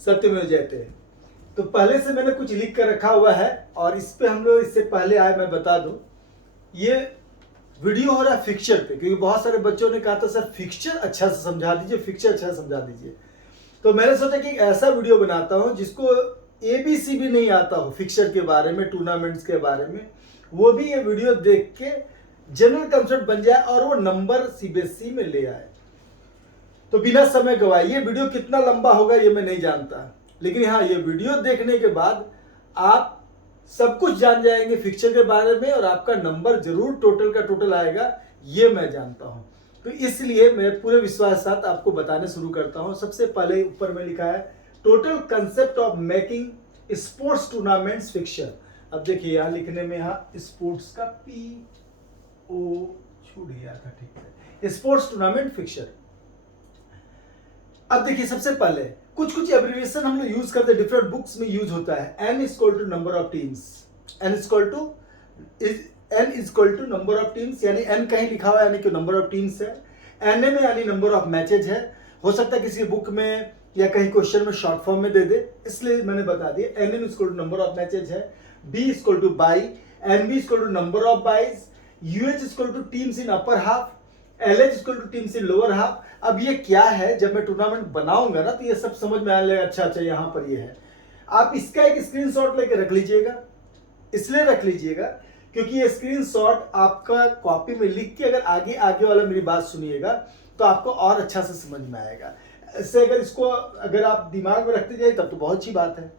सत्यमेव जयते। तो पहले से मैंने कुछ लिख कर रखा हुआ है और इस पे हम लोग इससे पहले आए, मैं बता दूं, ये वीडियो हो रहा है फिक्चर पे, क्योंकि बहुत सारे बच्चों ने कहा था सर फिक्चर अच्छा से समझा दीजिए, फिक्चर अच्छा से समझा दीजिए। तो मैंने सोचा कि ऐसा वीडियो बनाता हूं जिसको ABC भी नहीं आता हो फिक्चर के बारे में, टूर्नामेंट्स के बारे में, वो भी ये वीडियो देख के जनरल कंसेप्ट बन जाए और वो नंबर CBSE में ले आए। तो बिना समय गवाए, ये वीडियो कितना लंबा होगा ये मैं नहीं जानता, लेकिन हाँ ये वीडियो देखने के बाद आप सब कुछ जान जाएंगे फिक्चर के बारे में और आपका नंबर जरूर टोटल का टोटल आएगा, ये मैं जानता हूं। तो इसलिए मैं पूरे विश्वास के साथ आपको बताने शुरू करता हूं। सबसे पहले ऊपर में लिखा है total concept of making sports tournaments fixture. अब देखिए यहां लिखने में, यहां स्पोर्ट्स का PO छूट गया था, ठीक है, स्पोर्ट्स टूर्नामेंट फिक्चर। अब देखिए सबसे पहले कुछ एब्रिविएशन हम लोग यूज करते हैं, डिफरेंट बुक्स में यूज होता है। N equal to number of teams, N equal to number of teams, यानी N कहीं लिखा हुआ है यानी कि नंबर ऑफ टीम्स है, NA में यानी नंबर ऑफ मैचेज है। हो सकता है किसी बुक में या कहीं क्वेश्चन में शॉर्ट फॉर्म में दे दे, इसलिए मैंने बता दिया। NN equal to number of matches है, B equal to bye, NB equal to number of byes, UH equal to teams in upper half, LH equal to teams in lower half. अब ये क्या है, जब मैं टूर्नामेंट बनाऊंगा ना तो ये सब समझ में आने लगा, अच्छा अच्छा यहाँ पर ये है। आप इसका एक स्क्रीनशॉट लेके रख लीजिएगा, इसलिए रख लीजिएगा क्योंकि ये स्क्रीनशॉट आपका कॉपी में लिख के अगर आगे आगे वाला मेरी बात सुनिएगा तो आपको और अच्छा से समझ में आएगा। ऐसे अगर आप दिमाग में रखते जाए तब तो बहुत अच्छी बात है,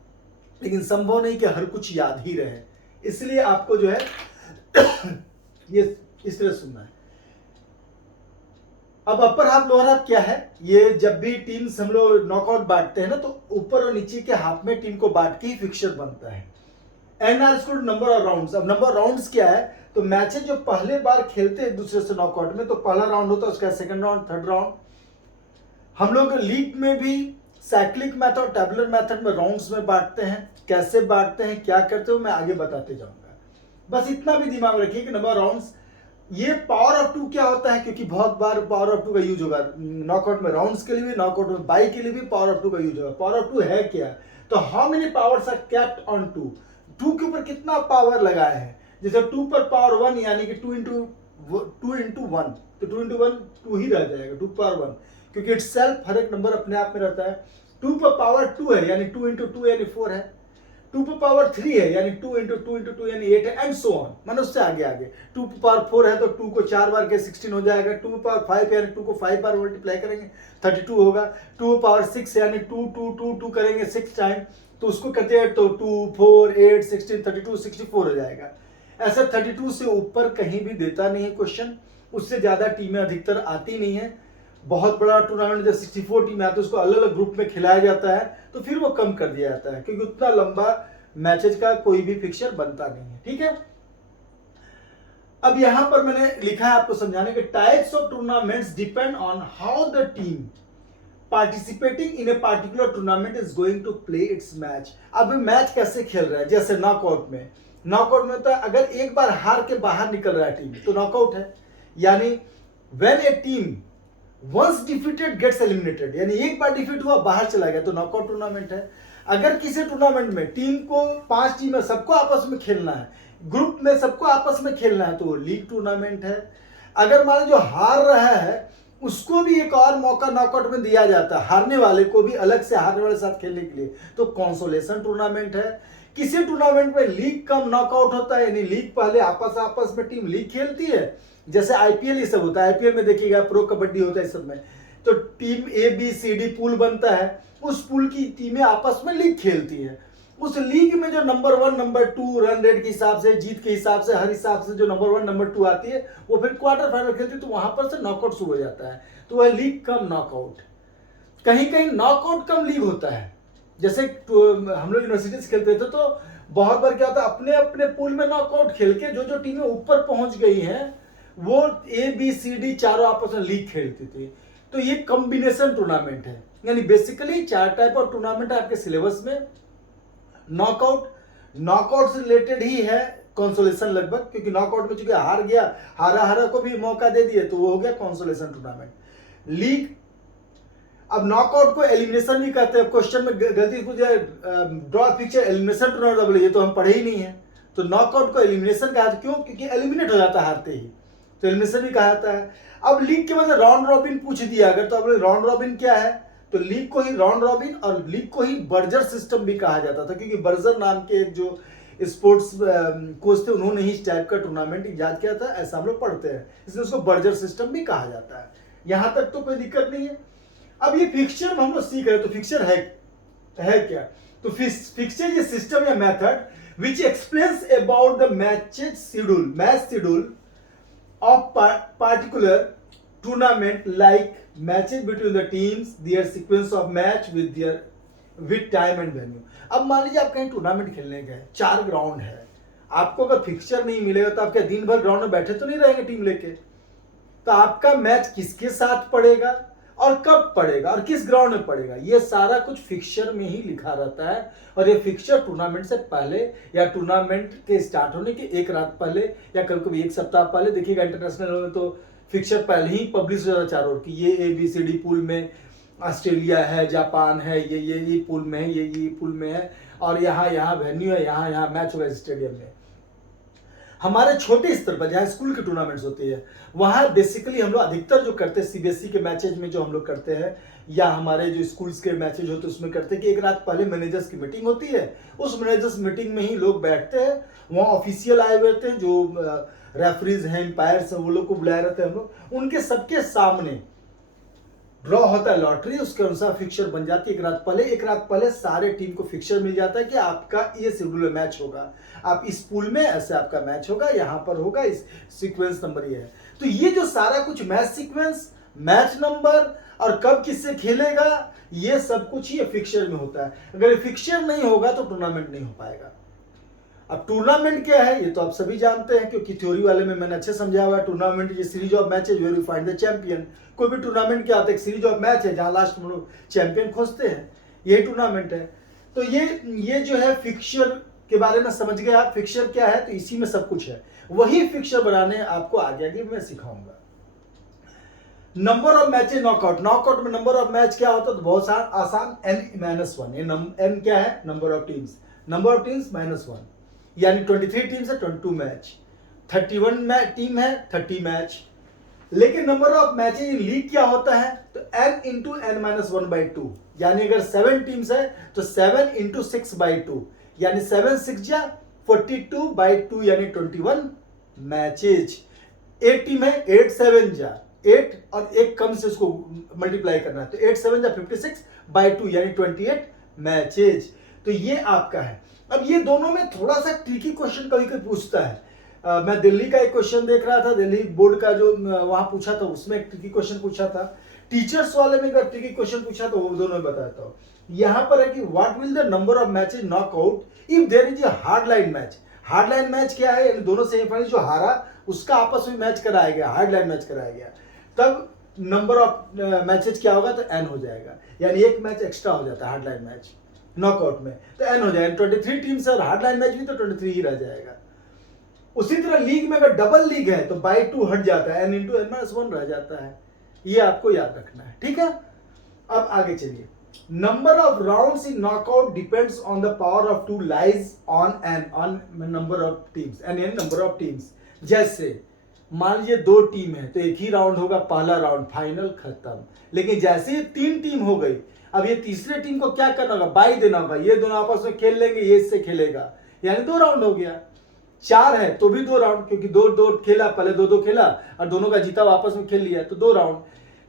लेकिन संभव नहीं कि हर कुछ याद ही रहे, इसलिए आपको जो है ये इस तरह सुनना है। अब अपर हाफ लोअर हाफ क्या है, ये जब भी टीम्स हम लोग नॉकआउट बांटते हैं ना तो ऊपर और नीचे के हाफ में टीम को बांट के ही फिक्चर बनता है। NR equal to number of rounds. अब नंबर ऑफ राउंड्स क्या है, तो मैचेस जो पहले बार खेलते हैं एक दूसरे से नॉकआउट में, तो पहला राउंड होता है, उसका सेकंड राउंड, थर्ड राउंड। हम लोग लीग में भी साइक्लिक मेथड, टेबुलर मेथड में राउंड्स में बांटते हैं। कैसे बांटते हैं, क्या करते हो, मैं आगे बताते जाऊंगा। बस इतना भी दिमाग रखिए कि नंबर राउंड्स, ये पावर ऑफ 2 क्या होता है, क्योंकि बहुत बार पावर ऑफ 2 का यूज होगा नॉकआउट में, राउंड्स के लिए भी, नॉकआउट में बाई के लिए भी पावर ऑफ 2 का यूज होगा। पावर ऑफ 2 है क्या, तो how many powers are kept on 2, 2 के ऊपर कितना पावर लगाए हैं। जैसे 2 पर पावर 1 यानी कि 2 इंटू 1, तो 2 इंटू 1 2 ही रह जाएगा, 2 पावर 1, क्योंकि इट्स सेल्फ हर एक नंबर अपने आप में रहता है। 2 पर पावर 2 है यानी 2 इंटू 2 यानी 4 है, 2 पर पावर 3 है यानी 2 इंटू 2 इंटू 2 यानी 8 है, एंड सो ऑन, माने उससे आगे आगे। 2 पर पावर 4 है तो 2 को 4 बार के 16 हो जाएगा। 2 पर पावर 5 यानी 2 को 5 बार मल्टीप्लाई करेंगे 32 होगा। 2 पर पावर 6 यानी 2 2 2 2 करेंगे 6 टाइम, तो उसको करते हैं तो 2 4 8 16 32 64 हो जाएगा। ऐसा 32 से ऊपर कहीं भी देता नहीं है क्वेश्चन, उससे ज्यादा टीमें अधिकतर आती नहीं है। बहुत बड़ा टूर्नामेंट जब 64 टीम आती है उसको अलग अलग ग्रुप में खिलाया जाता है, तो फिर वो कम कर दिया जाता है, क्योंकि उतना लंबा मैचेज का कोई भी फिक्चर बनता नहीं है, ठीक है। अब यहां पर मैंने लिखा है आपको समझाने के, types of tournaments depend on how the team participating in a particular tournament is going to play its match. अब मैच कैसे खेल रहा है, जैसे नॉकआउट में होता है, अगर एक बार हार के बाहर निकल रहा है टीम तो नॉकआउट है, यानी when a team once defeated gets eliminated, यानी एक बार डिफीट हुआ बाहर चला गया तो नॉकआउट टूर्नामेंट है। अगर किसी टूर्नामेंट में टीम को 5 टीम है, सबको आपस में खेलना है, ग्रुप में सबको आपस में खेलना है, तो वो लीग टूर्नामेंट है। अगर मान लो जो हार रहा है उसको भी एक और मौका नॉकआउट में दिया जाता है, हारने वाले को भी अलग से हारने वाले साथ खेलने के लिए, तो कंसोलेशन टूर्नामेंट है। किसी टूर्नामेंट में लीग कम नॉकआउट होता है, यानी लीग पहले आपस में टीम लीग खेलती है, जैसे IPL ये सब होता है। IPL में देखिएगा, प्रो कबड्डी होता है, इस सब में तो टीम ABCD पूल बनता है, उस पूल की टीमें आपस में लीग खेलती है। उस लीग में जो नंबर 1 नंबर 2 रन रेट के हिसाब से, जीत के हिसाब से, हर हिसाब से जो नंबर 1 नंबर 2 आती है वो फिर क्वार्टर फाइनल खेलती है, तो वहां पर से नॉकआउट शुरू हो जाता है, तो वह लीग कम नॉकआउट। कहीं कहीं नॉकआउट कम लीग होता है, जैसे हम लोग यूनिवर्सिटी से खेलते थे तो बहुत बार क्या होता है, अपने अपने पूल में नॉकआउट खेल के जो जो टीमें ऊपर पहुंच गई हैं वो ABCD चारों आपस में लीग खेलती थी। तो ये कॉम्बिनेशन टूर्नामेंट है, यानी बेसिकली 4 टाइप ऑफ टूर्नामेंट है आपके सिलेबस में। नॉकआउट से रिलेटेड ही है कंसोलेशन लगभग, क्योंकि नॉकआउट में चूंकि हार गया, हारा को भी मौका दे दिए, तो वो हो गया कंसोलेशन टूर्नामेंट। लीग अब नॉकआउट को एलिमिनेशन भी कहते हैं। क्वेश्चन में गलती पूछ जाए, ड्रॉ फिक्सचर एलिमिनेशन टूर्नामेंट, बोले ये तो हम पढ़े ही नहीं है। तो नॉकआउट को एलिमिनेशन कहा जाता है, क्यों? क्योंकि एलिमिनेट हो जाता है हारते ही, तो एलिमिनेशन भी कहा जाता है। अब लीग के बाद राउंड रॉबिन पूछ दिया अगर, तो अब राउंड रॉबिन क्या है? तो लीग को ही राउंड रॉबिन और लीग को ही बर्जर सिस्टम भी कहा जाता था, क्योंकि बर्जर नाम के एक जो स्पोर्ट्स कोच थे उन्होंने ही इस टाइप का टूर्नामेंट इजाद किया था, ऐसा हम लोग पढ़ते हैं, इसलिए उसको बर्जर सिस्टम भी कहा जाता है। यहां तक तो कोई दिक्कत नहीं है। अब ये फिक्सचर हम लोग सीख रहे हैं, तो फिक्सचर है क्या? तो फिक्सचर ये सिस्टम या method which explains about the match schedule of particular tournament, like matches between the teams, their sequence of match with time and venue। अब मान लीजिए आप कहीं टूर्नामेंट खेलने गए, 4 ग्राउंड है, आपको अगर फिक्सचर नहीं मिलेगा तो आप क्या दिन भर ग्राउंड में बैठे तो नहीं रहेंगे टीम लेके? तो आपका मैच किसके साथ पड़ेगा और कब पड़ेगा और किस ग्राउंड में पड़ेगा, ये सारा कुछ फिक्सचर में ही लिखा रहता है। और ये फिक्सचर टूर्नामेंट से पहले या टूर्नामेंट के स्टार्ट होने के एक रात पहले या कल को भी एक सप्ताह पहले, देखिएगा इंटरनेशनल में तो फिक्सचर पहले ही पब्लिश हो जाता है चारों ओर कि ये ABCD पूल में ऑस्ट्रेलिया है, जापान है, ये पूल में है, ये पूल में है, और यहाँ वेन्यू है, यहाँ मैच होगा स्टेडियम में। हमारे छोटे स्तर पर जहाँ स्कूल की टूर्नामेंट्स होती है वहाँ बेसिकली हम लोग अधिकतर जो करते हैं CBSE के मैचेज में जो हम लोग करते हैं, या हमारे जो स्कूल्स के मैचेज होते हैं उसमें करते हैं कि एक रात पहले मैनेजर्स की मीटिंग होती है, उस मैनेजर्स मीटिंग में ही लोग बैठते हैं, वहाँ ऑफिशियल आए हुए रहते हैं, जो रेफरीज हैं, एम्पायर्स हैं, वो लोग को बुलाए रहते हैं हम लोग, उनके सबके सामने ड्रॉ होता है लॉटरी, उसके अनुसार फिक्सचर बन जाती है एक रात पहले सारे टीम को फिक्सचर मिल जाता है कि आपका ये शेड्यूल में मैच होगा, आप इस पूल में ऐसे आपका मैच होगा, यहाँ पर होगा, इस सीक्वेंस नंबर ये है। तो ये जो सारा कुछ मैच सीक्वेंस, मैच नंबर और कब किससे खेलेगा, ये सब कुछ ये फिक्सचर में होता है। अगर फिक्सचर नहीं होगा तो टूर्नामेंट नहीं हो पाएगा। अब टूर्नामेंट क्या है ये तो आप सभी जानते हैं, क्योंकि थ्योरी वाले में मैंने अच्छे समझाया हुआ है। टूर्नामेंट ये series of matches where you find the champion. कोई भी टूर्नामेंट क्या होता है, एक सीरीज ऑफ मैच है जहां लास्ट में लोग चैंपियन खोजते हैं, यही टूर्नामेंट है। तो ये जो है फिक्सचर के बारे में समझ गए आप, फिक्सचर क्या है, तो इसी में सब कुछ है। वही फिक्सचर बनाने आपको आगे मैं सिखाऊंगा। नंबर ऑफ मैचेज नॉकआउट में नंबर ऑफ मैच क्या होता है, तो बहुत आसान, n-1। n क्या है, नंबर ऑफ टीम्स -1, यानी 23 टीम्स है 22 मैच, 31 टीम है 30 मैच। लेकिन number of matches in league क्या होता है, तो n इंटू n-1/2, यानी अगर 7 टीम्स है तो 7 इंटू 6/2, यानी 7 6 जा 42/2, यानी 21 मैचेज। 8 टीम है 8 7 जा 8 और एक कम से उसको मल्टीप्लाई करना है, तो 8 7 जा 56/2, यानी 28 मैचेज। तो ये आपका है। अब ये दोनों में थोड़ा सा ट्रिकी क्वेश्चन कभी कभी पूछता है। मैं दिल्ली का एक क्वेश्चन देख रहा था, दिल्ली बोर्ड का जो वहां पूछा था उसमें एक ट्रिकी क्वेश्चन पूछा था। टीचर्स वाले में अगर ट्रिकी क्वेश्चन पूछा तो वो दोनों में बताता हूँ। यहाँ पर है कि what will the number of matches knockout if there is a hard line match. Hard line match क्या है, यानी दोनों सेमीफाइनल जो हारा उसका आपस में मैच कराया गया, हार्ड लाइन मैच कराया गया, तब नंबर ऑफ मैचेज क्या होगा, तो n हो जाएगा, यानी एक मैच एक्स्ट्रा हो जाता है हार्ड लाइन मैच नॉकआउट में, तो n हो जाएगा। 23 टीम से और हार्ड लाइन मैच भी तो 23 ही रह जाएगा। उसी तरह लीग में अगर डबल लीग है तो बाई 2 हट जाता है, n इंटू n-1 रह जाता है। ये आपको याद रखना है, ठीक है। अब आगे चलिए। Number of rounds in knockout depends on the power of 2 lies on number of teams, n number of teams. जैसे मान लीजिए 2 टीम है तो एक ही राउंड होगा, पहला राउंड फाइनल खत्म। लेकिन जैसे ही 3 टीम हो गई, अब ये तीसरे टीम को क्या करना होगा, बाई देना होगा, ये दोनों आपस में खेल लेंगे, ये इससे खेलेगा, यानी 2 राउंड हो गया। 4 है तो भी 2 राउंड, क्योंकि 2-2 खेला, पहले 2-2 खेला और दोनों का जीता वापस में खेल लिया, तो 2 राउंड।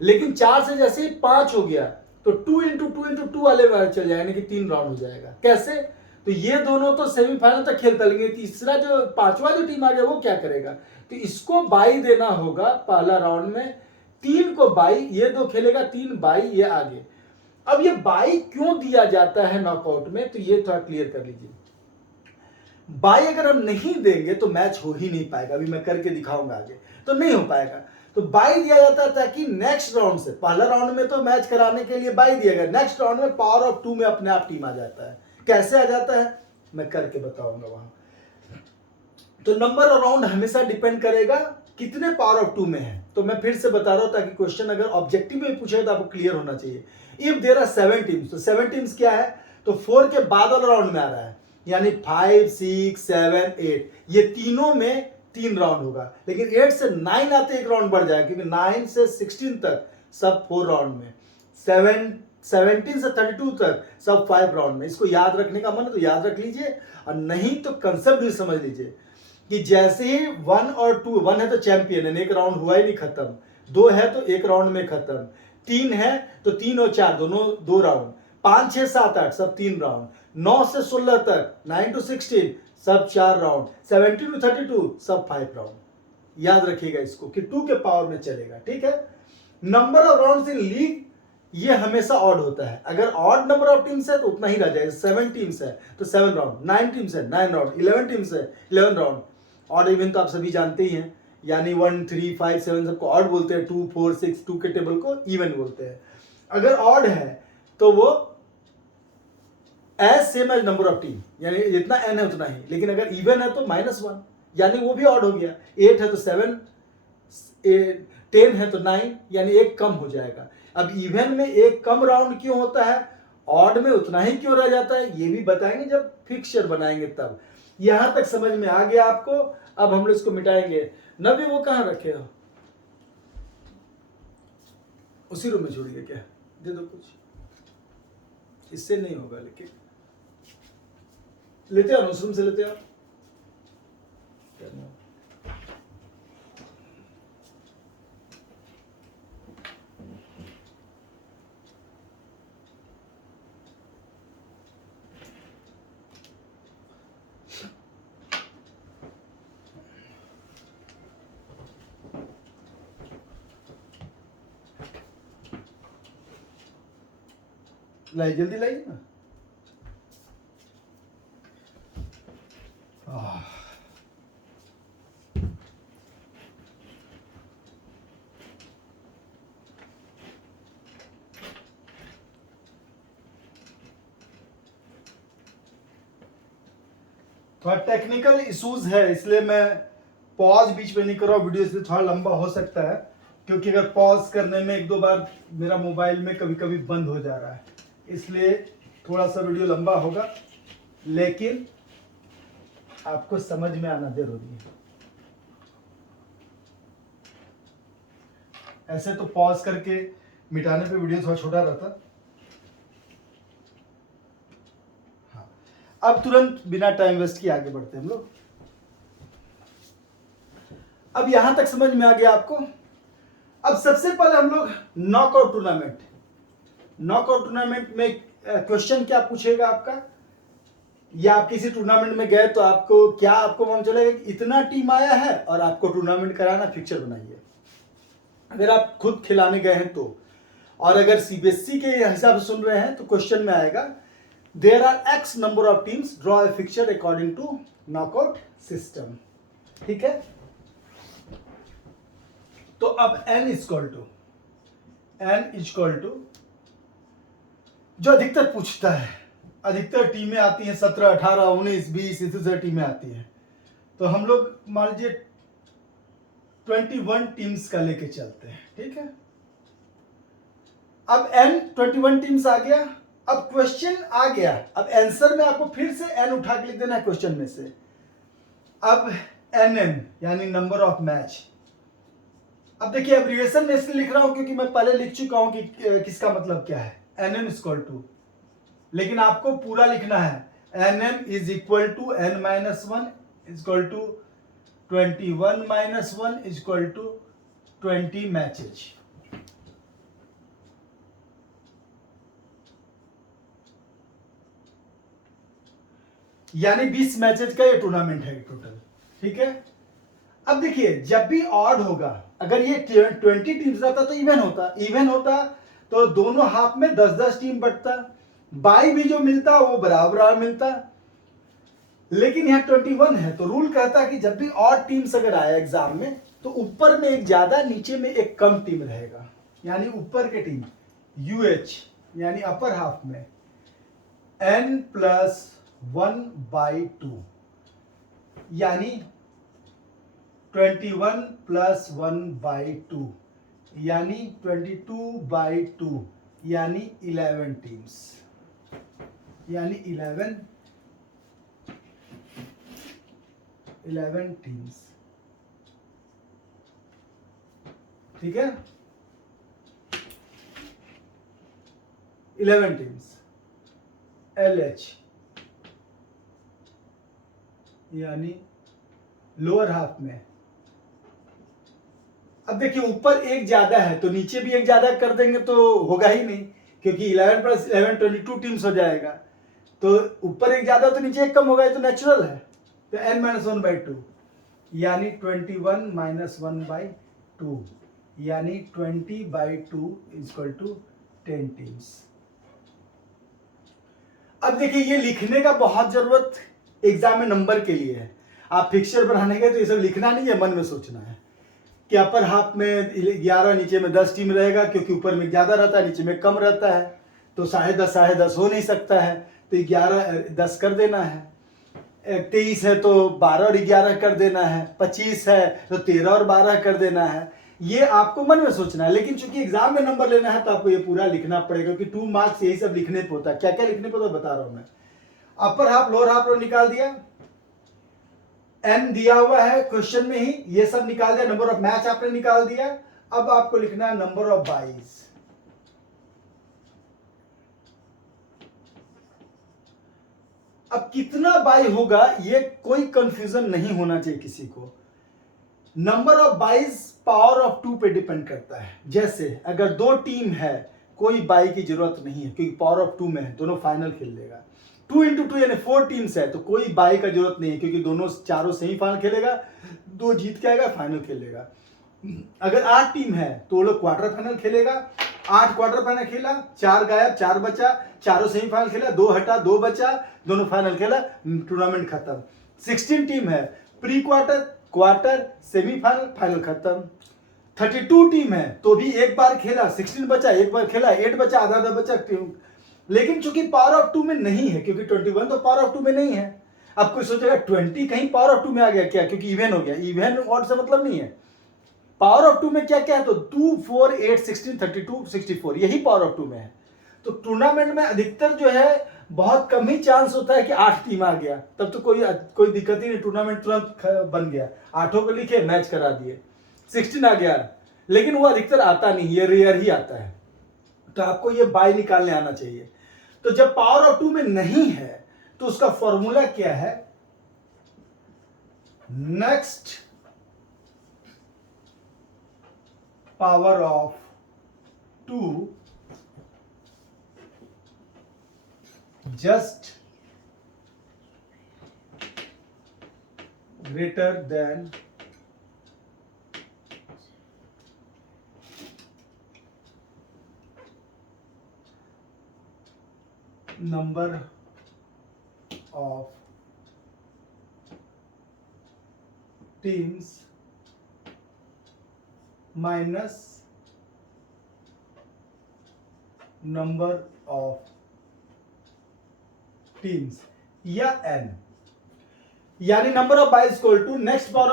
लेकिन 4 से जैसे ही 5 हो गया तो 2 इंटू 2 वाले चल जाएगा, यानी कि 3 राउंड हो जाएगा। कैसे, तो ये दोनों तो सेमीफाइनल तक खेलता, लेकिन तीसरा जो 5वां जो टीम आ गया वो क्या करेगा, तो इसको बाई देना होगा पहला राउंड में, 3 को बाई, ये 2 खेलेगा, 3 बाई, ये आगे। अब ये बाई क्यों दिया जाता है नॉकआउट में, तो ये थोड़ा क्लियर कर लीजिए। बाई अगर हम नहीं देंगे तो मैच हो ही नहीं पाएगा, अभी मैं करके दिखाऊंगा आगे, तो नहीं हो पाएगा। तो बाई दिया जाता है ताकि नेक्स्ट राउंड से, पहला राउंड में तो मैच कराने के लिए बाई दिया गया, नेक्स्ट राउंड में पावर ऑफ 2 में अपने आप टीम आ जाता है। कैसे आ जाता है मैं करके बताऊंगा वहां। तो नंबर ऑफ राउंड हमेशा डिपेंड करेगा कितने पावर ऑफ 2 में है। तो मैं फिर से बता रहा हूं ताकि क्वेश्चन अगर ऑब्जेक्टिव में पूछे तो आपको क्लियर होना चाहिए। इफ देयर आर 7 टीम्स, तो 7 टीम्स क्या है, तो 4 के बाद वाला राउंड में आ रहा है, यानी 5, 6, 7, 8 ये तीनों में 3 राउंड होगा। लेकिन 8 से 9 आते एक राउंड बढ़ जाएगा, क्योंकि 9 से 16 तक सब 4 राउंड में, 17 से 32 तक सब 5 राउंड में। इसको याद रखने का मन है तो याद रख लीजिए, और नहीं तो कंसेप्ट भी समझ लीजिए कि जैसे ही 1 और 2, 1 है तो चैंपियन है, एक राउंड हुआ ही नहीं खत्म, 2 है तो एक राउंड में खत्म, 3 है तो 3 और 4 दोनों 2 राउंड, 5, 6, 7, 8 सब 3 राउंड, 9 से 16 तक 9 to 16 सब 4 राउंड, 17 to 32 सब 5 राउंड। याद रखिएगा इसको कि 2 के पावर में चलेगा, ठीक है। Number of rounds in league ये हमेशा ऑड होता है। अगर ऑड नंबर ऑफ टीम्स है तो उतना ही रह जाएगा। 7 टीम्स है तो 7 राउंड, 9 टीम्स है 9 राउंड, 11 टीम्स है 11 राउंड। ऑड इवन तो आप सभी जानते ही हैं, यानी 1, 3, 5, 7 सबको ऑड बोलते हैं, 2, 4, 6 2 के टेबल को इवन बोलते हैं। अगर ऑड है तो वो as same as number of team, यानी जितना एन है उतना ही। लेकिन अगर इवन है तो -1, यानी वो भी ऑड हो गया। 8 है तो 7, 10 है तो 9, यानी एक कम हो जाएगा। अब इवन में एक कम राउंड क्यों होता है, ऑड में उतना ही क्यों रह जाता है, ये भी बताएंगे जब फिक्सचर बनाएंगे तब। यहां तक समझ में आ गया आपको। अब हम लोग इसको मिटाएंगे। नबी वो कहां रखे हो, उसी रूम में छोड़िए क्या, दे दो कुछ, इससे नहीं होगा। लेकिन लेते आओ, उस रूम से लेते आओ। लाई जल्दी लाइए ना। थोड़ा टेक्निकल इश्यूज है, इसलिए मैं पॉज बीच में नहीं कर रहा हूँ। वीडियो इसलिए थोड़ा लंबा हो सकता है, क्योंकि अगर पॉज करने में 1-2 बार मेरा मोबाइल में कभी कभी बंद हो जा रहा है, इसलिए थोड़ा सा वीडियो लंबा होगा। लेकिन आपको समझ में आना जरूरी है। ऐसे तो पॉज करके मिटाने पे वीडियो थोड़ा छोटा रहता। हाँ, अब तुरंत बिना टाइम वेस्ट किए आगे बढ़ते हैं हम लोग। अब यहां तक समझ में आ गया आपको। अब सबसे पहले हम लोग नॉकआउट टूर्नामेंट में क्वेश्चन क्या पूछेगा आपका, या आप किसी टूर्नामेंट में गए तो आपको क्या आपको मालूम चलेगा कि इतना टीम आया है और आपको टूर्नामेंट कराना, फिक्चर बनाइए। अगर आप खुद खिलाने गए हैं तो, और अगर सीबीएसई के हिसाब से सुन रहे हैं तो क्वेश्चन में आएगा there are X number of teams, draw a fixture according to knockout system. ठीक है, तो अब n इक्वल टू जो अधिकतर पूछता है, अधिकतर टीमें आती हैं 17, 18, 19, 20 इसी तरह टीमें आती हैं। तो हम लोग मान लीजिए 21 टीम्स का लेके चलते हैं। ठीक है, अब n 21 टीम्स आ गया। अब क्वेश्चन आ गया, अब आंसर में आपको फिर से n उठा के लिख देना है क्वेश्चन में से। अब nm यानी नंबर ऑफ मैच। अब देखिए एब्रिविएशन में इसलिए लिख रहा हूं क्योंकि मैं पहले लिख चुका हूं कि किसका मतलब क्या है, nm इक्वल टू, लेकिन आपको पूरा लिखना है nm is equal to n minus 1 equal to 21 minus 1 equal to 20 matches. यानी 20 मैचेज का ये टूर्नामेंट है टोटल। ठीक है, अब देखिए जब भी ऑड होगा, अगर ये 20 टीम्स रहता तो इवन होता तो दोनों हाफ में 10-10 टीम बटता, बाई भी जो मिलता वो बराबर मिलता। लेकिन यहाँ 21 है तो रूल कहता है कि जब भी ऑड टीम्स अगर आए एग्जाम में तो ऊपर में एक ज्यादा नीचे में एक कम टीम रहेगा। यानी ऊपर के टीम UH यानी अपर हाफ में n+1/2 यानी 21 प्लस 1/2 यानी 22/2 यानी 11 टीम्स, यानी 11 टीम्स। ठीक है, 11 टीम्स LH यानी लोअर हाफ में। अब देखिए ऊपर एक ज्यादा है तो नीचे भी एक ज्यादा कर देंगे तो होगा ही नहीं, क्योंकि 11 प्लस 11 22 टीम्स हो जाएगा। तो ऊपर एक ज्यादा तो नीचे एक कम होगा, ये तो नेचुरल है। तो n-1/2 यानी 21 - 1/2 यानी 20/2 इक्वल टू 10 टीम्स। अब देखिए ये लिखने का बहुत जरूरत एग्जाम में नंबर के लिए है। आप फिक्सचर बनाने गए तो ये सब लिखना नहीं है, मन में सोचना है कि अपर हाफ में 11 नीचे में 10 टीम रहेगा, क्योंकि ऊपर में ज्यादा रहता है नीचे में कम रहता है, तो 10.5 हो नहीं सकता है, तो 11 10 कर देना है। 23 है तो 12 और 11 कर देना है, 25 है तो 13 और 12 कर देना है। ये आपको मन में सोचना है, लेकिन चूंकि एग्जाम में नंबर लेना है तो आपको ये पूरा लिखना पड़ेगा, क्योंकि 2 मार्क्स यही सब लिखने पे होता है। क्या क्या लिखने पे होता है बता रहा हूं मैं। अपर हाफ लोअर हाफ निकाल दिया, n दिया हुआ है क्वेश्चन में ही, ये सब निकाल दिया, नंबर ऑफ मैच आपने निकाल दिया। अब आपको लिखना है नंबर ऑफ बाइज। अब कितना बाई होगा ये कोई कंफ्यूजन नहीं होना चाहिए किसी को। Number of byes power of 2 पे डिपेंड करता है। जैसे अगर 2 टीम है कोई बाई की जरूरत नहीं है, क्योंकि पावर ऑफ 2 में है, दोनों फाइनल खेल लेगा। 2 × 2 यानी 4 टीम्स है तो कोई बाई का जरूरत नहीं है, क्योंकि दोनों चारों सेमीफाइनल खेलेगा, 2 जीत के आएगा फाइनल खेलेगा। अगर 8 टीम है तो वो लोग क्वार्टर फाइनल खेलेगा, 8 क्वार्टर फाइनल खेला, 4 गायब 4 बचा, चारों सेमीफाइनल खेला, 2 हटा 2 बचा, दोनों फाइनल खेला, टूर्नामेंट खत्म। 16 टीम है, pre quarter quarter semifinal final खत्म। 32 टीम है तो भी एक बार खेला, 16 बचा एक बार खेला, 8 बचा आधा आधा बचा टीम। लेकिन चूंकि पावर ऑफ 2 में नहीं है, क्योंकि 21 तो पावर ऑफ 2 में नहीं है। अब कोई सोचेगा 20 कहीं पावर ऑफ 2 में आ गया क्या, क्योंकि इवन हो गया। इवन ऑड से मतलब नहीं है। पावर ऑफ 2 में क्या क्या है, तो 2 4 8 16 32 64 यही पावर ऑफ 2 में है। तो टूर्नामेंट में अधिकतर जो है बहुत कम ही चांस होता है कि 8 टीम आ गया, तब तो कोई दिक्कत ही नहीं, टूर्नामेंट तुरंत बन गया, 8 को लिखे मैच करा दिए, 16 आ गया। लेकिन वो अधिकतर आता नहीं, ये रेयर ही आता है। तो आपको ये बाय निकालने आना चाहिए। तो जब पावर ऑफ 2 में नहीं है तो उसका फॉर्मूला क्या है, next power of 2 just greater than number of teams minus number of teams या n, यानी number of byes equal to next power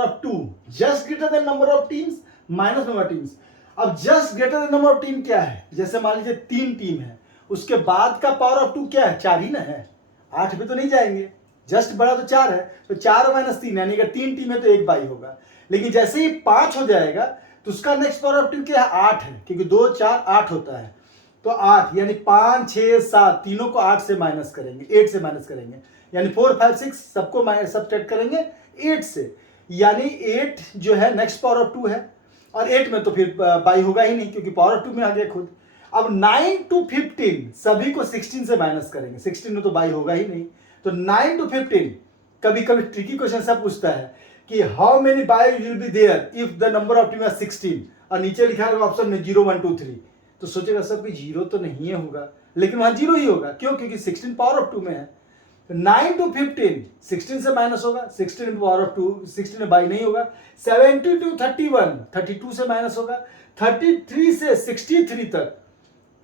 of 2 just greater than number of teams minus number of teams. अब just greater than number of team क्या है, जैसे मान लीजिए 3 team है, उसके बाद का पावर ऑफ 2 क्या है, 4 ही ना है, 8 पे तो नहीं जाएंगे, जस्ट बड़ा तो 4 है, तो 4 - 3 यानी अगर 3 टीम है तो 1 बाई होगा। लेकिन जैसे ही 5 हो जाएगा तो उसका नेक्स्ट पावर ऑफ 2 क्या है, 8 है, क्योंकि 2 4 8 होता है, तो 8 यानी 5 6 7 तीनों को 8 से माइनस करेंगे, 8 से माइनस करेंगे, यानी 4 5 6 सबको सब्ट्रैक्ट करेंगे 8 से, यानी 8 जो है नेक्स्ट पावर ऑफ 2 है, और 8 में तो फिर बाई होगा ही नहीं, क्योंकि पावर ऑफ 2 में आ गया खुद। अब 9 to 15 सभी को 16 से माइनस करेंगे, 16 में तो बाई होगा ही नहीं, तो 9 to 15 कभी कभी ट्रिकी क्वेश्चन सब पूछता है कि how many bye will be there if the number of team is 16, और नीचे लिखा है ऑप्शन में 0 1 2 3, तो सोचेगा सब कि 0 तो नहीं होगा, लेकिन वहां 0 ही होगा, क्यों, क्योंकि 16 पावर ऑफ 2 में है। 9 to 15 16 से माइनस होगा, 16 पावर ऑफ 2 16 में बाई नहीं होगा। 70 to 31 32 से माइनस होगा, 33 से 63 तक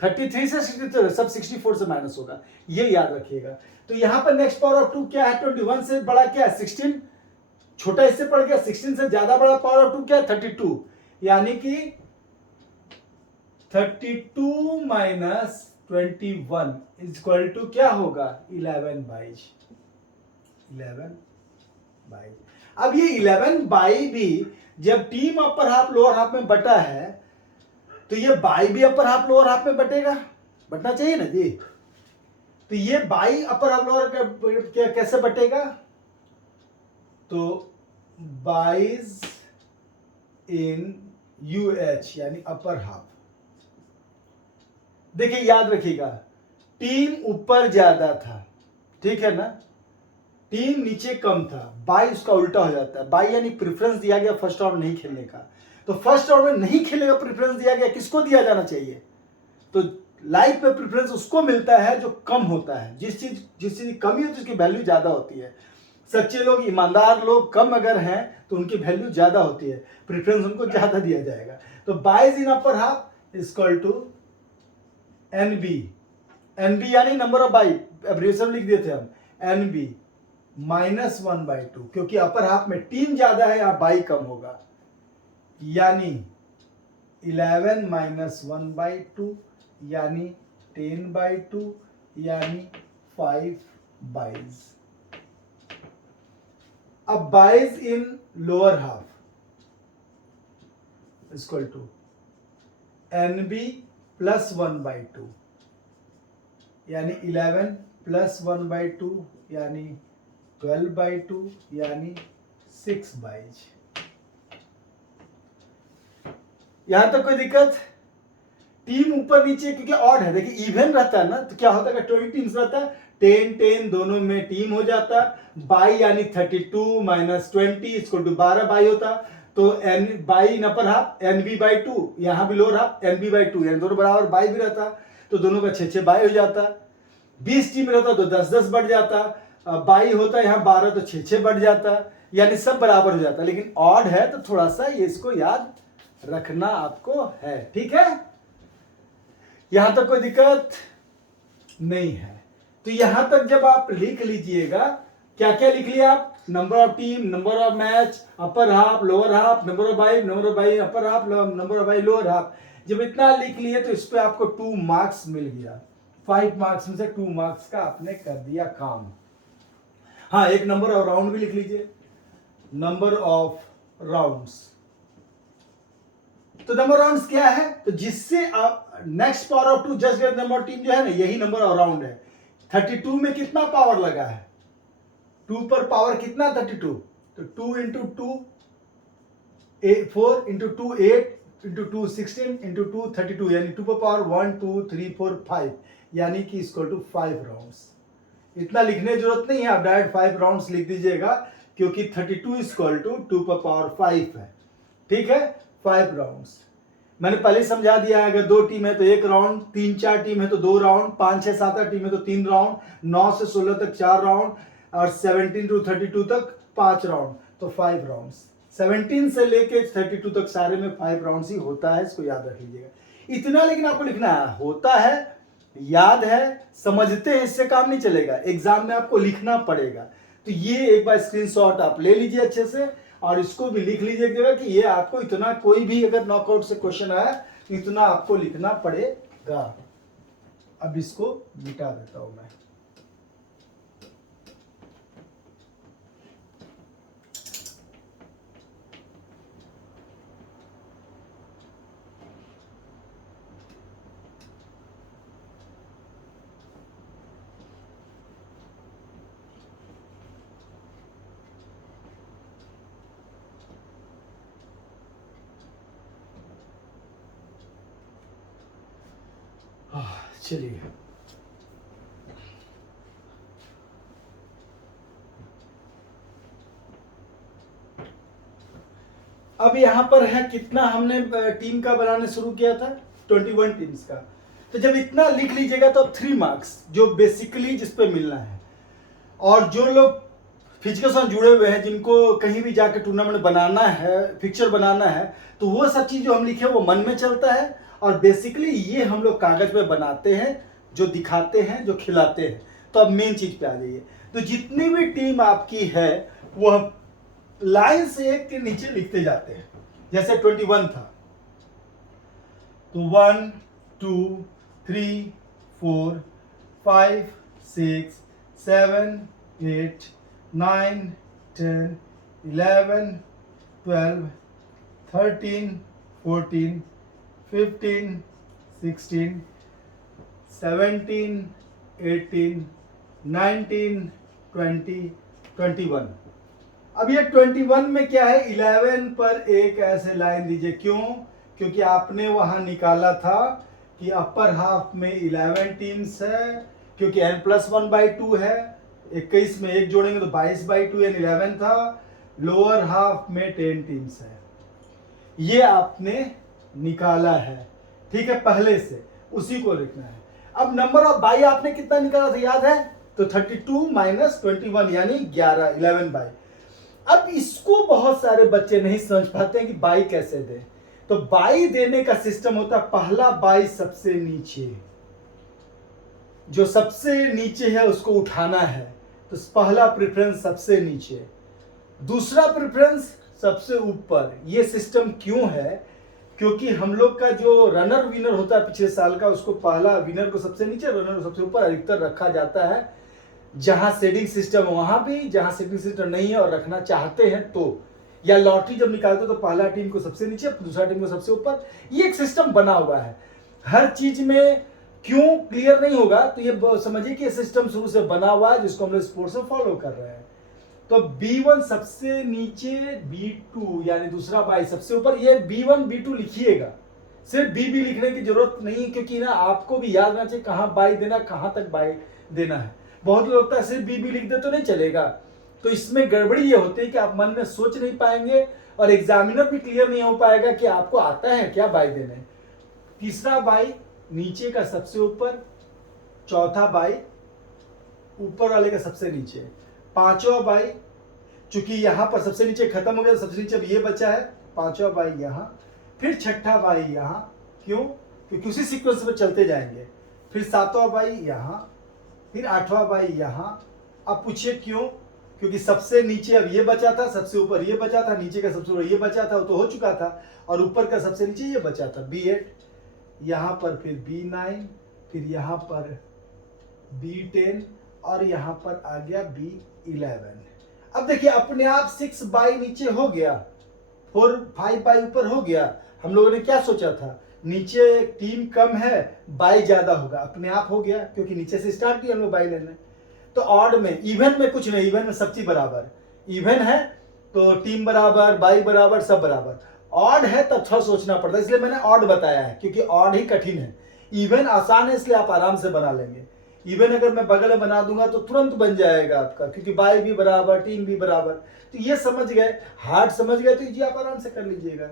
33 से 63 सब 64 से माइनस होगा, ये याद रखिएगा। तो यहां पर नेक्स्ट पावर ऑफ 2 क्या है, 21 से बड़ा क्या है 16, छोटा इससे पड़ गया, 16 से ज्यादा बड़ा पावर ऑफ 2 क्या है 32, यानी कि 32 माइनस 21 इक्वल टू क्या होगा 11/11। अब ये 11 भी जब टीम अपर हाफ लोअर हाफ में बटा है तो ये बाई भी अपर हाफ लोअर हाफ में बटेगा, बटना चाहिए ना जी। तो ये बाई अपर हाफ लोअर कैसे बटेगा, तो बाइज इन यूएच यानी अपर हाफ। देखिए याद रखिएगा, टीम ऊपर ज्यादा था, ठीक है ना, टीम नीचे कम था, बाई उसका उल्टा हो जाता है। बाई यानी प्रेफरेंस दिया गया फर्स्ट राउंड नहीं खेलने का, तो फर्स्ट राउंड में नहीं खेलने का प्रेफरेंस दिया गया, किसको दिया जाना चाहिए, तो लाइफ में प्रेफरेंस उसको मिलता है जो कम होता है। जिस चीज की कमी होती है उसकी वैल्यू ज्यादा होती है। सच्चे लोग, ईमानदार लोग कम अगर हैं तो उनकी वैल्यू ज्यादा होती है, प्रेफरेंस उनको ज्यादा दिया जाएगा। तो byes in upper half equal to NB, NB यानी नंबर ऑफ बाई, एब्रिविएशन लिख दिए थे हम, एनबी -1/2, क्योंकि अपर हाफ में टीम ज्यादा है, यहाँ बाई कम होगा, यानी 11 - 1/2 यानी 10/2 यानी 5 बाइज। अब byes in lower half equal to NB +1/2 यानी 11 +1/2 यानी 12/2 यानी 6 बाइज। यहां तक कोई दिक्कत, टीम ऊपर नीचे क्योंकि ऑड है, देखिए इवन रहता है ना तो क्या होता है, 20 टीम्स रहता है, 10 दोनों में टीम हो जाता, बाई यानी 32 - 20 इक्वल टू 12 बाई होता, तो N bye in upper half NB/2, यहां भी लोअर हाफ NB/2, यानी दोनों बराबर बाई भी रहता, तो दोनों का 6 बाई हो जाता। 20 टीम रहता तो 10 बढ़ जाता, बाई होता यहाँ 12 तो 6 बढ़ जाता, यानी सब बराबर हो जाता। लेकिन ऑड है तो थोड़ा सा ये इसको याद रखना आपको है, ठीक है, यहां तक कोई दिक्कत नहीं है। तो यहां तक जब आप लिख लीजिएगा, क्या क्या लिख लिया आप, number of team, number of match, upper half lower half, number of by upper half, number of by lower half, जब इतना लिख लिए तो इस पे आपको 2 मार्क्स मिल गया। 5 मार्क्स में से 2 मार्क्स का आपने कर दिया काम। हाँ, एक नंबर ऑफ राउंड भी लिख लीजिए, नंबर ऑफ राउंड्स। तो नंबर राउंड्स क्या है, तो जिससे आप next power of 2 just greater number of team जो है ना, यही नंबर ऑफ राउंड है। 32 में कितना पावर लगा है, 2 पर पावर कितना 32, तो 2 × 2 4 × 2 8 × 2 16 × 2 32, यानी 2 पर पावर 1 2 3 4 5, यानी कि इक्वल टू 5 राउंड्स। इतना लिखने की जरूरत नहीं है, आप डायरेक्ट 5 राउंड्स लिख दीजिएगा, क्योंकि 32 इक्वल टू 2 पर पावर 5 है, ठीक है, 5 राउंड्स। मैंने पहले समझा दिया है, अगर 2 टीम है तो 1 राउंड, 3-4 टीम है तो 2 राउंड, 5-6-7-8 टीम है तो 3 राउंड, 9 से 16 तक 4 राउंड, और 17 to 32 तक 5 राउंड, तो 5 राउंड्स। 17 से लेके 32 तक सारे में 5 राउंड्स ही होता है, इसको याद रख लीजिएगा। इतना लेकिन आपको लिखना है, होता है, याद है, समझते हैं, इससे काम नहीं चलेगा, एग्जाम में आपको लिखना पड़ेगा। तो ये एक बार स्क्रीनशॉट आप ले लीजिए अच्छे से, और इसको भी लिख लीजिएगा कि ये आपको इतना, कोई भी अगर नॉकआउट से क्वेश्चन आया तो इतना आपको लिखना पड़ेगा। अब इसको मिटा देता हूं मैं। चलिए, अब यहां पर है कितना हमने टीम का बनाने शुरू किया था, 21 टीम्स का। तो जब इतना लिख लीजिएगा तो अब 3 मार्क्स जो बेसिकली जिस पे मिलना है, और जो लोग फिजिकल से जुड़े हुए हैं, जिनको कहीं भी जाकर टूर्नामेंट बनाना है, फिक्चर बनाना है, तो वो सब चीज जो हम लिखे वो मन में चलता है, और बेसिकली ये हम लोग कागज पे बनाते हैं, जो दिखाते हैं, जो खिलाते हैं। तो अब मेन चीज पे आ जाइए, तो जितनी भी टीम आपकी है वो लाइन से एक के नीचे लिखते जाते हैं। जैसे 21 था तो 1 2 3 4 5 6 7 8 9 10 11 12 13 14 15 16 17 18 19 20 21। अब ये 21 में क्या है, 11 पर एक ऐसे लाइन दीजिए। क्यों? क्योंकि आपने वहां निकाला था कि अपर हाफ में 11 टीम्स है, क्योंकि n+1/2 है। 21 में एक जोड़ेंगे तो 22/2 यानी 11 था। लोअर हाफ में 10 टीम्स है, ये आपने निकाला है। ठीक है, पहले से उसी को लिखना है। अब नंबर ऑफ बाई आपने कितना निकाला था याद है? तो 32 - 21 यानी 11 बाई। अब इसको बहुत सारे बच्चे नहीं समझ पाते हैं कि बाई कैसे दे। तो बाई देने का सिस्टम होता है, पहला बाई सबसे नीचे, जो सबसे नीचे है उसको उठाना है। तो पहला प्रेफरेंस सबसे नीचे, दूसरा प्रेफरेंस सबसे ऊपर। ये सिस्टम क्यों है? क्योंकि हम लोग का जो रनर विनर होता है पिछले साल का, उसको पहला विनर को सबसे नीचे, रनर को सबसे ऊपर अधिकतर रखा जाता है। जहां सेडिंग सिस्टम वहां भी, जहां सेडिंग सिस्टम नहीं है और रखना चाहते हैं तो, या लॉटरी जब निकालते हो तो पहला टीम को सबसे नीचे, दूसरा टीम को सबसे ऊपर। ये एक सिस्टम बना हुआ है। हर चीज में क्यों क्लियर नहीं होगा तो ये समझिए कि सिस्टम शुरू से बना हुआ है, जिसको हम लोग स्पोर्ट्स में फॉलो कर रहे हैं। तो B1 सबसे नीचे, B2 यानी दूसरा बाई सबसे ऊपर। ये B1 B2 लिखिएगा, सिर्फ B भी लिखने की जरूरत नहीं, क्योंकि ना आपको भी याद रहना चाहिए कहां बाई देना, कहां तक बाई देना है। बहुत लोग लगता है सिर्फ B लिख दे तो नहीं चलेगा। तो इसमें गड़बड़ी ये होती है कि आप मन में सोच नहीं पाएंगे और एग्जामिनर भी क्लियर नहीं हो पाएगा कि आपको आता है क्या बाई देने। तीसरा बाई नीचे का सबसे ऊपर, चौथा बाई ऊपर वाले का सबसे नीचे, पांचवा बाई चूंकि यहां पर सबसे नीचे खत्म हो गया, सबसे नीचे अब ये बचा है, पांचवा बाई यहां, फिर छठा बाई यहां। क्यों? क्योंकि उसी सीक्वेंस में चलते जाएंगे। फिर सातवां बाई यहां, फिर आठवां बाई यहां। अब पूछिए क्यों? क्योंकि सबसे नीचे अब ये बचा था, सबसे ऊपर ये बचा था, नीचे का सबसे ऊपर ये बचा था, वो तो हो चुका था, और ऊपर का सबसे नीचे ये बचा था B8। यहां पर फिर B9, फिर यहां पर B10 और यहां पर आ गया B11। अब देखिए अपने आप 6 बाई नीचे हो गया, 5 बाई ऊपर हो गया। हम लोगों ने क्या सोचा था, नीचे टीम कम है बाई ज्यादा होगा, अपने आप हो गया, क्योंकि नीचे से स्टार्ट किया हम लोग बाई लेने। तो ऑड में, इवन में कुछ नहीं, इवन में सब चीज बराबर। इवन है तो टीम बराबर, बाई बराबर, सब बराबर। ऑड है तब थोड़ा सोचना पड़ता है, इसलिए मैंने ऑड बताया है, क्योंकि ऑड ही कठिन है। इवन आसान है, इसलिए आप आराम से बना लेंगे। इवन अगर मैं बगल में बना दूंगा तो तुरंत बन जाएगा आपका, क्योंकि बाई भी बराबर, टीम भी बराबर। तो ये समझ गए, हार्ड समझ गए, तो ये आप आराम से कर लीजिएगा।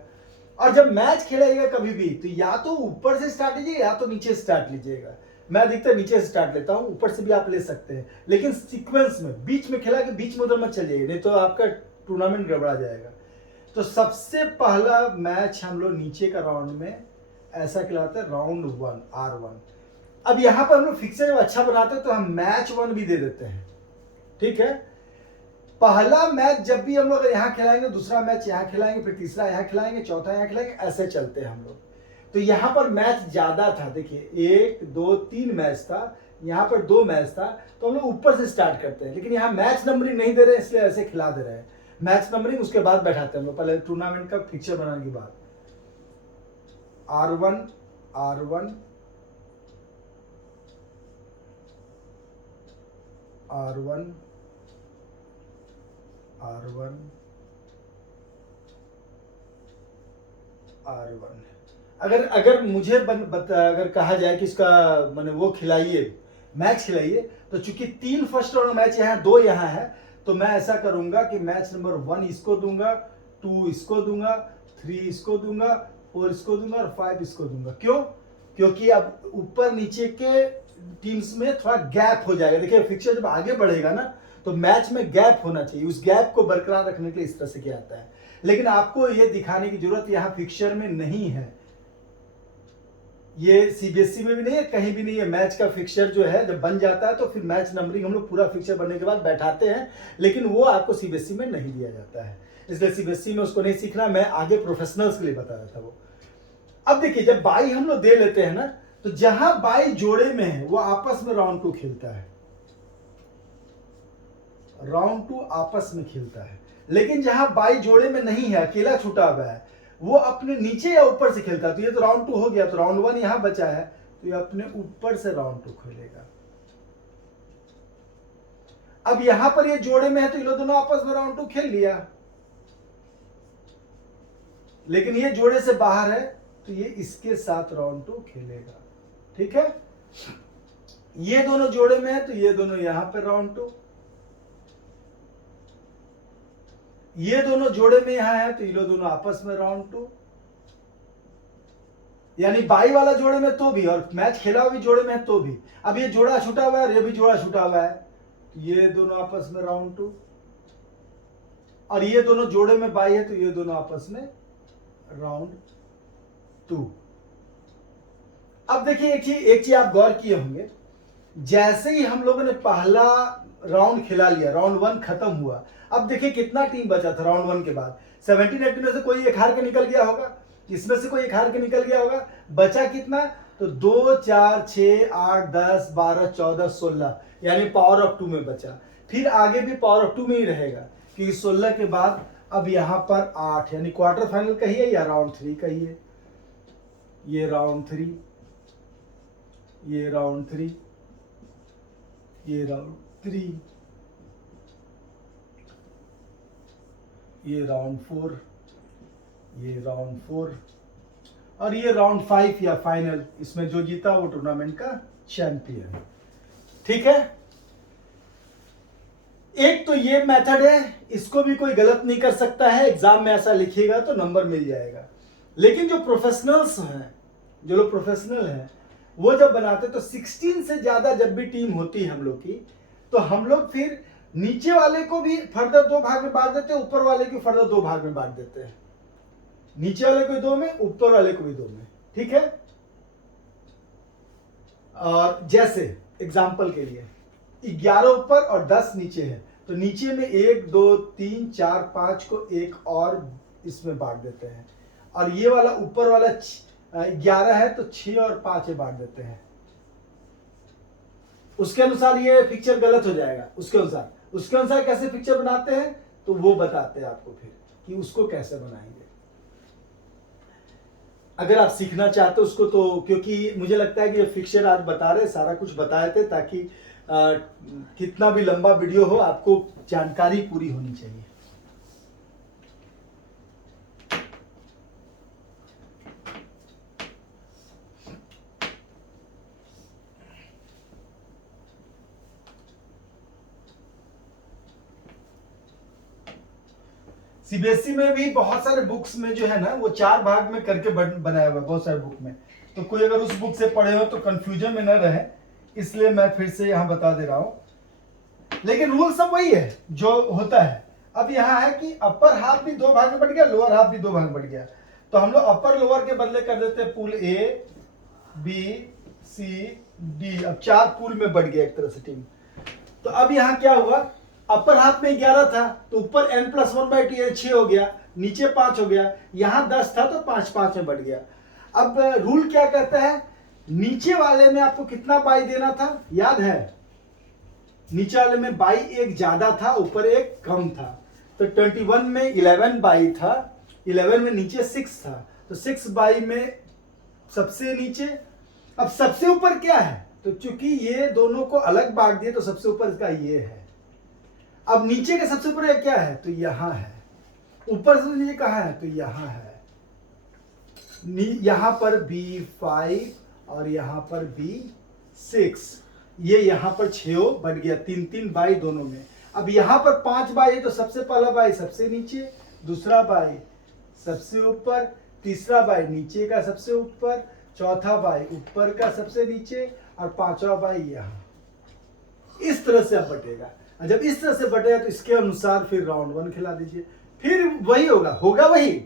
और जब मैच खेलेगा कभी भी तो या तो ऊपर से स्टार्ट लीजिएगा या तो नीचे से स्टार्ट लीजिएगा। मैं अधिकतर नीचे से स्टार्ट लेता हूं, ऊपर से भी आप ले सकते हैं, लेकिन सीक्वेंस में, बीच में खेला के बीच में उधर मत चलिएगा, नहीं तो आपका टूर्नामेंट गड़बड़ा जाएगा। तो सबसे पहला मैच हम लोग नीचे का राउंड में ऐसा खिलाते हैं, राउंड 1 R1। अब यहां पर हम लोग फिक्सर जब अच्छा बनाते हैं तो हम मैच 1 भी दे देते हैं। ठीक है, पहला मैच जब भी हम लोग यहां खिलाएंगे, दूसरा मैच यहां खिलाएंगे, फिर तीसरा यहां खिलाएंगे, चौथा यहां खिलाएंगे, ऐसे चलते हैं हम लोग। तो यहां पर मैच ज्यादा था, देखिए 1 2 3 मैच था, यहां पर 2 मैच था, तो हम लोग ऊपर से स्टार्ट करते हैं। लेकिन यहां मैच नंबरिंग नहीं दे रहे, इसलिए ऐसे खिला दे रहे हैं। मैच नंबरिंग उसके बाद बैठाते हैं हम लोग, पहले टूर्नामेंट का फिक्सर बनाने के बाद। R1 R1 R1 R1 R1। अगर मुझे अगर कहा जाए कि इसका मैंने वो खिलाइए, मैच खिलाइए, तो चूंकि 3 फर्स्ट राउंड मैच यहाँ, 2 यहाँ है, तो मैं ऐसा करूंगा कि मैच नंबर 1 इसको दूंगा, 2 इसको दूंगा, 3 इसको दूंगा, 4 इसको दूंगा और 5 इसको दूंगा। क्यों? क्योंकि अब ऊपर नीचे के टीम्स में थोड़ा गैप हो जाएगा। देखिए फिक्सर जब आगे बढ़ेगा ना तो मैच में गैप होना चाहिए, उस गैप को बरकरार रखने के लिए इस तरह से किया जाता है। लेकिन आपको यह दिखाने की जरूरत यहां फिक्सर में नहीं है, ये सीबीएसई में भी नहीं है, कहीं भी नहीं है। मैच का फिक्सर जो है जब बन जाता है तो फिर मैच नंबरिंग हम लोग पूरा फिक्सर बनने के बाद बैठाते हैं, लेकिन वो आपको सीबीएसई में नहीं दिया जाता है। इसलिए सीबीएसई में उसको नहीं सीखना, मैं आगे प्रोफेशनल्स के लिए बता रहा था वो। अब देखिए जब बाई हम लोग दे लेते हैं ना, तो जहां बाई जोड़े में है वो आपस में राउंड 2 खेलता है, राउंड 2 आपस में खेलता है। लेकिन जहां बाई जोड़े में नहीं है, अकेला छूटा हुआ है, वो अपने नीचे या ऊपर से खेलता है। तो ये तो राउंड 2 हो गया, तो राउंड 1 यहां बचा है, तो ये अपने ऊपर से राउंड 2 खेलेगा। अब यहां पर ये जोड़े में है तो ये लोग दोनों आपस में राउंड 2 खेल लिया, लेकिन ये जोड़े से बाहर है तो ये इसके साथ राउंड 2 खेलेगा। ठीक है, ये दोनों जोड़े में है तो ये दोनों यहां पर राउंड 2, ये दोनों जोड़े में यहां है तो ये लोग दोनों आपस में राउंड 2, यानी बाई वाला जोड़े में तो भी और मैच खेला हुआ भी जोड़े में है तो भी। अब ये जोड़ा छूटा हुआ है और ये भी जोड़ा छूटा हुआ है, तो ये दोनों आपस में राउंड 2, और ये दोनों जोड़े में बाई है तो ये दोनों आपस में राउंड 2। अब देखिए एक चीज आप गौर किए होंगे, जैसे ही हम लोगों ने पहला राउंड खिला लिया, राउंड 1 खत्म हुआ, अब देखिए कितना टीम बचा था राउंड 1 के बाद। 17-18 में से कोई एक हार के निकल गया होगा, इसमें से कोई एक हार के निकल गया होगा, बचा कितना, तो 2 4 6 8 10 12 14 16, यानी पावर ऑफ 2 में बचा। फिर आगे भी पावर ऑफ 2 में ही रहेगा, क्योंकि 16 के बाद अब यहां पर 8, यानी क्वार्टर फाइनल कहिए या राउंड 3 कहिए। ये राउंड 3, ये राउंड 3, ये राउंड 3, ये राउंड 4, ये राउंड 4, और ये राउंड 5 या फाइनल। इसमें जो जीता वो टूर्नामेंट का चैंपियन। ठीक है, एक तो ये मेथड है, इसको भी कोई गलत नहीं कर सकता है, एग्जाम में ऐसा लिखिएगा तो नंबर मिल जाएगा। लेकिन जो प्रोफेशनल्स हैं, जो लोग प्रोफेशनल हैं, वो जब बनाते तो 16 से ज्यादा जब भी टीम होती है हम लोग की, तो हम लोग फिर नीचे वाले को भी फर्दर 2 भाग में बांट देते हैं, ऊपर वाले को फर्दर 2 भाग में बांट देते हैं। नीचे वाले को 2 में, ऊपर वाले को भी 2 में। ठीक है, और जैसे एग्जाम्पल के लिए 11 ऊपर और 10 नीचे है, तो नीचे में 1 2 3 4 5 को एक और इसमें बांट देते हैं, और ये वाला ऊपर वाला 11 है तो 6 और 5 में बांट देते हैं। उसके अनुसार ये पिक्चर गलत हो जाएगा। उसके अनुसार कैसे पिक्चर बनाते हैं तो वो बताते हैं आपको फिर कि उसको कैसे बनाएंगे। अगर आप सीखना चाहते हो उसको, तो क्योंकि मुझे लगता है कि ये फिक्चर आज बता रहे, सारा कुछ बताए थे, ताकि कितना भी लंबा वीडियो हो आपको जानकारी पूरी होनी चाहिए। सीबीएसई में भी बहुत सारे बुक्स में जो है ना, वो 4 भाग में करके बनाया हुआ है बहुत सारे बुक में। तो कोई अगर उस बुक से पढ़े हो तो कंफ्यूजन में न रहे, इसलिए मैं फिर से यहाँ बता दे रहा हूँ। लेकिन रूल सब वही है जो होता है। अब यहाँ है कि अपर हाफ भी 2 भाग में बट गया, लोअर हाफ भी 2 भाग में बट गया, तो हम लोग अपर लोअर के बदले कर देते हैं pool A B C D. अब 4 पूल में बढ़ गया एक तरह से टीम। तो अब यहाँ क्या हुआ, अपर हाफ में 11 था तो ऊपर n+1/2 6 हो गया, नीचे 5 हो गया, यहां 10 था तो 5 5 में बढ़ गया। अब रूल क्या कहता है, नीचे वाले में आपको कितना बाई देना था याद है? नीचे वाले में बाई एक ज्यादा था, ऊपर एक कम था। तो 21 में 11 बाई था, 11 में नीचे 6 था, तो 6 बाई में सबसे नीचे। अब सबसे ऊपर क्या है, तो चूंकि ये दोनों को अलग बांट दिए तो सबसे ऊपर इसका ये है। अब नीचे के सबसे ऊपर क्या है, तो यहां है। ऊपर से नीचे कहां है, तो यहां है। यहां पर B5 और यहां पर B6, ये यहां पर 6 बढ़ गया, 3 बाई दोनों में। अब यहां पर 5 बाई है तो सबसे पहला बाई सबसे नीचे, दूसरा बाई सबसे ऊपर, तीसरा बाई नीचे का सबसे ऊपर, चौथा बाई ऊपर का सबसे नीचे, और 5वां बाई यहां। इस तरह से अब बटेगा। जब इस तरह से बटेगा तो इसके अनुसार फिर राउंड 1 खिला दीजिए, फिर वही होगा वही।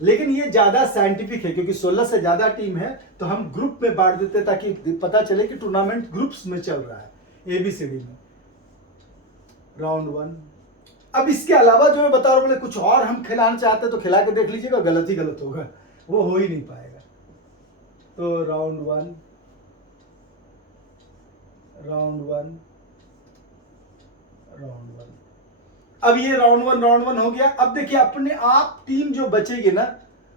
लेकिन ये ज्यादा साइंटिफिक है, क्योंकि 16 से ज्यादा टीम है तो हम ग्रुप में बांट देते हैं ताकि पता चले कि टूर्नामेंट ग्रुप्स में चल रहा है। ABCD में राउंड 1, अब इसके अलावा जो मैं बता रहा हूँ, बोले कुछ और हम खिलाना चाहते हैं तो खिला के देख लीजिएगा, गलत ही गलत होगा, वो हो ही नहीं पाएगा। तो round one, round one, round one. अब ये राउंड वन हो गया। अब देखिए अपने आप टीम जो बचेगी ना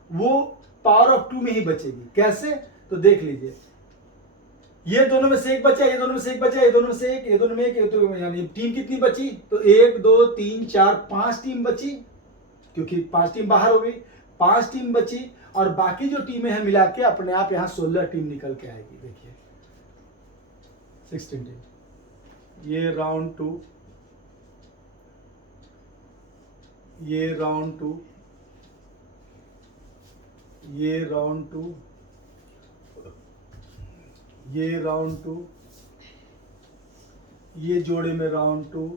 वो पावर ऑफ 2 में ही बचेगी। कैसे? तो देख लीजिए, ये दोनों में से एक बचा, ये दोनों में से एक बचा, ये दोनों में से एक, ये दोनों में एक, ये दोनों में, यानी टीम कितनी बची? तो 1 2 3 4 5 टीम बची, क्योंकि 5 टीम बाहर हो गई, 5 टीम बची, और बाकी जो टीमें हैं मिला के अपने आप यहां 16 टीम निकल के आएगी। देखिए 16 टीम। ये राउंड 2, ये राउंड 2, ये राउंड 2, ये राउंड 2, ये जोड़े में राउंड 2,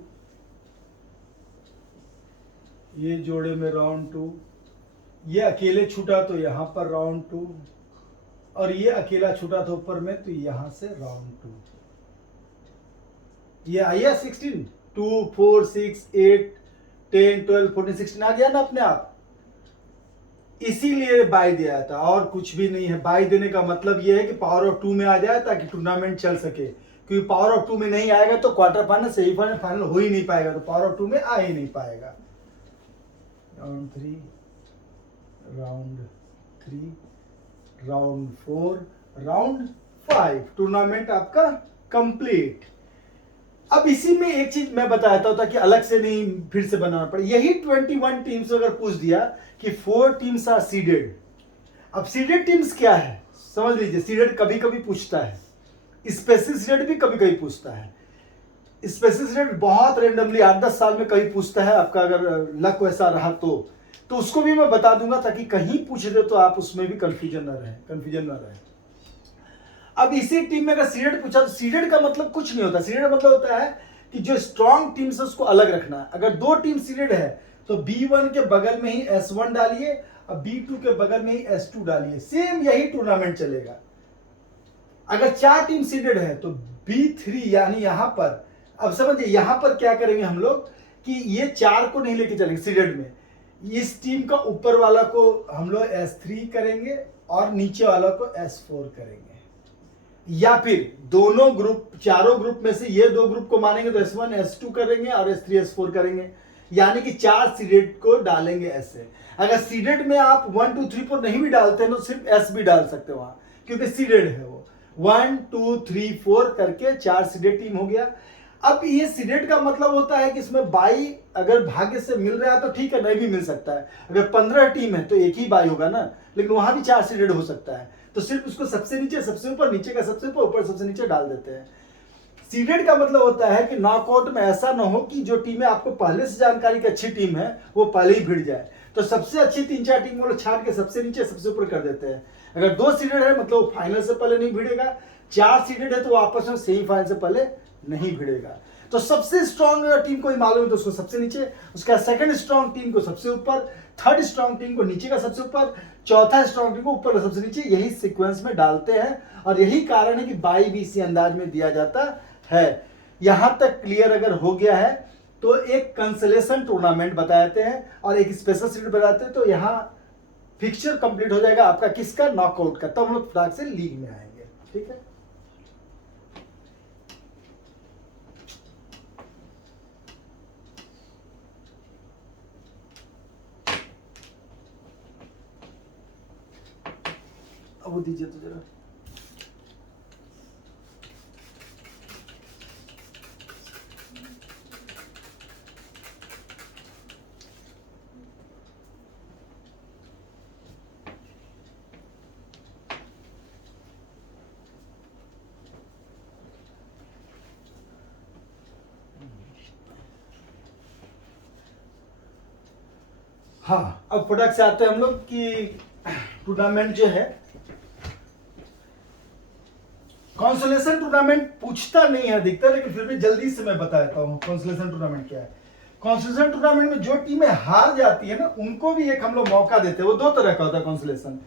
ये जोड़े में राउंड 2, ये अकेले छूटा तो यहां पर राउंड 2, और ये अकेला छूटा था ऊपर में तो यहां से राउंड 2। ये आइए 16, 2 4 6 8 10 12 14 16 आ गया ना अपने आप। इसीलिए बाय दिया था और कुछ भी नहीं है। बाय देने का मतलब यह है कि पावर ऑफ 2 में आ जाए ताकि टूर्नामेंट चल सके, क्योंकि पावर ऑफ 2 में नहीं आएगा तो क्वार्टर फाइनल, सेमीफाइनल, फाइनल हो ही नहीं पाएगा, तो पावर ऑफ 2 में आ ही नहीं पाएगा। Round 3, round 3, round 4, round 5, tournament आपका कंप्लीट। अब इसी में एक चीज मैं बताता हूं ताकि अलग से नहीं फिर से बनाना पड़े। यही 21 टीम्स अगर पूछ दिया कि 4 टीम्स आर सीडेड। अब सीडेड टीम्स क्या है समझ लीजिए। सीडेड कभी कभी पूछता है, स्पेशल सीडेड भी कभी कभी पूछता है। स्पेशल सीडेड बहुत रेंडमली 8-10 साल में कभी पूछता है, आपका अगर लक वैसा रहा तो उसको भी मैं बता दूंगा ताकि कहीं पूछ दे तो आप उसमें भी कंफ्यूजन ना रहे। अब इसी टीम में अगर सीडेड पूछा तो सीडेड का मतलब कुछ नहीं होता। सीडेड मतलब होता है कि जो स्ट्रॉन्ग टीम से उसको अलग रखना है। अगर 2 टीम सीडेड है तो B1 के बगल में ही S1 डालिए और B2 के बगल में ही S2 डालिए, सेम यही टूर्नामेंट चलेगा। अगर 4 टीम सीडेड है तो B3 यानी यहां पर, अब समझिए यहां पर क्या करेंगे हम लोग कि ये 4 को नहीं लेके चलेंगे सीडेड में। इस टीम का ऊपर वाला को हम लोग S3 करेंगे और नीचे वाला को S4 करेंगे, या फिर दोनों ग्रुप, चारों ग्रुप में से ये 2 ग्रुप को मानेंगे तो S1 S2 करेंगे और S3 S4 करेंगे, यानी कि 4 सीडेड को डालेंगे ऐसे। अगर सीडेड में आप 1 2 3 4 नहीं भी डालते हैं तो सिर्फ S भी डाल सकते हो वहां, क्योंकि सीडेड है वो। 1 2 3 4 करके 4 सीडेड टीम हो गया। अब ये सीडेड का मतलब होता है कि इसमें बाई अगर भाग्य से मिल रहा है तो ठीक है, नहीं भी मिल सकता है। अगर 15 टीम है तो एक ही बाई होगा ना, लेकिन वहां भी 4 सीडेड हो सकता है, तो सिर्फ उसको सबसे नीचे सबसे ऊपर, नीचे का सबसे ऊपर, ऊपर सबसे नीचे डाल देते हैं। सीडेड का मतलब होता है कि नॉकआउट में ऐसा ना हो कि जो टीमें आपको पहले से जानकारी की अच्छी टीम है वो पहले ही भिड़ जाए, तो सबसे अच्छी 3-4 टीम वो छाट के सबसे नीचे सबसे ऊपर कर देते हैं। अगर 2 सीडेड है मतलब वो फाइनल से पहले नहीं भिड़ेगा, 4 सीडेड है तो वो आपस में सेमीफाइनल से पहले नहीं भिड़ेगा। तो सबसे स्ट्रॉन्ग टीम को ही मालूम है तो उसको सबसे नीचे, उसका सेकंड स्ट्रॉन्ग टीम को सबसे ऊपर, थर्ड स्ट्रॉन्ग टीम को नीचे का सबसे ऊपर, चौथा स्ट्रॉन्ग टीम को ऊपर का सबसे नीचे, यही सीक्वेंस में डालते हैं। और यही कारण है कि बाई भी इसी अंदाज में दिया जाता है। यहां तक क्लियर अगर हो गया है तो एक कंसोलेशन टूर्नामेंट बताते हैं और एक स्पेशल सीरीज बताते हैं, तो यहां फिक्सचर कंप्लीट हो जाएगा आपका किसका, नॉकआउट का, तब हम लोग फटाक से लीग में आएंगे। ठीक है, अब वो दीजिए तो जरा। हाँ, अब फटाक से आते हैं हम लोग कि टूर्नामेंट जो है, कॉन्सोलेशन टूर्नामेंट पूछता नहीं है अधिकतर, लेकिन फिर भी जल्दी से मैं बताता हूँ कॉन्सोलेशन टूर्नामेंट क्या है। कॉन्सोलेशन टूर्नामेंट में जो टीमें हार जाती है ना उनको भी एक हम लोग मौका देते हैं। वो 2 तरह का होता है कॉन्सोलेशन,